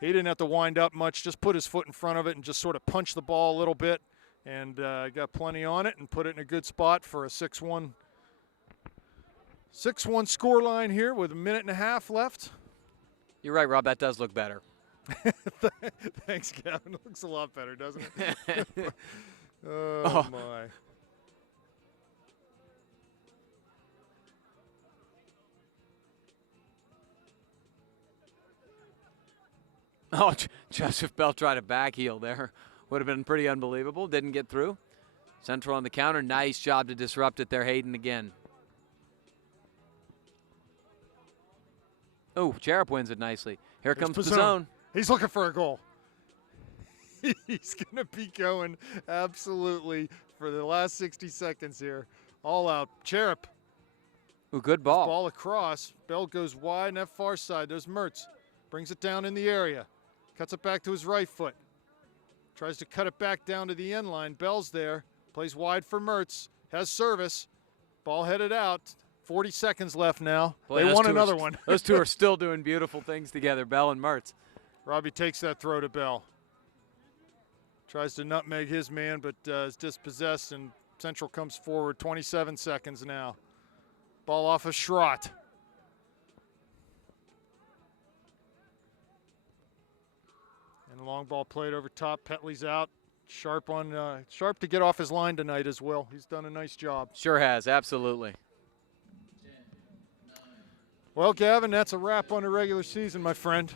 He didn't have to wind up much, just put his foot in front of it and just sort of punch the ball a little bit, and got plenty on it and put it in a good spot for a 6-1 score line here with a minute and a half left. You're right, Rob. That does look better. Thanks, Kevin. It looks a lot better, doesn't it? Oh, my. Oh, Joseph Bell tried a back heel there. Would have been pretty unbelievable. Didn't get through. Central on the counter. Nice job to disrupt it there, Hayden again. Oh, Cherub wins it nicely. Here There's comes Pizzone. He's looking for a goal. He's going to be going absolutely for the last 60 seconds here. All out. Cherub. Ooh, good ball. Ball across. Bell goes wide on that far side. There's Mertz. Brings it down in the area. Cuts it back to his right foot. Tries to cut it back down to the end line. Bell's there. Plays wide for Mertz. Has service. Ball headed out. 40 seconds left now. Boy, they won another one. Those two are still doing beautiful things together, Bell and Mertz. Robbie takes that throw to Bell. Tries to nutmeg his man, but is dispossessed, and Central comes forward. 27 seconds now. Ball off of Schrott. And long ball played over top. Petley's out. Sharp to get off his line tonight as well. He's done a nice job. Sure has, absolutely. Well, Gavin, that's a wrap on the regular season, my friend.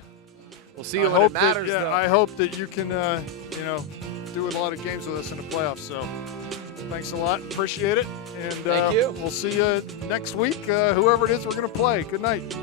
We'll see you when it matters, though. I hope that you can, do a lot of games with us in the playoffs. So, thanks a lot. Appreciate it. And Thank you. We'll see you next week, whoever it is we're going to play. Good night.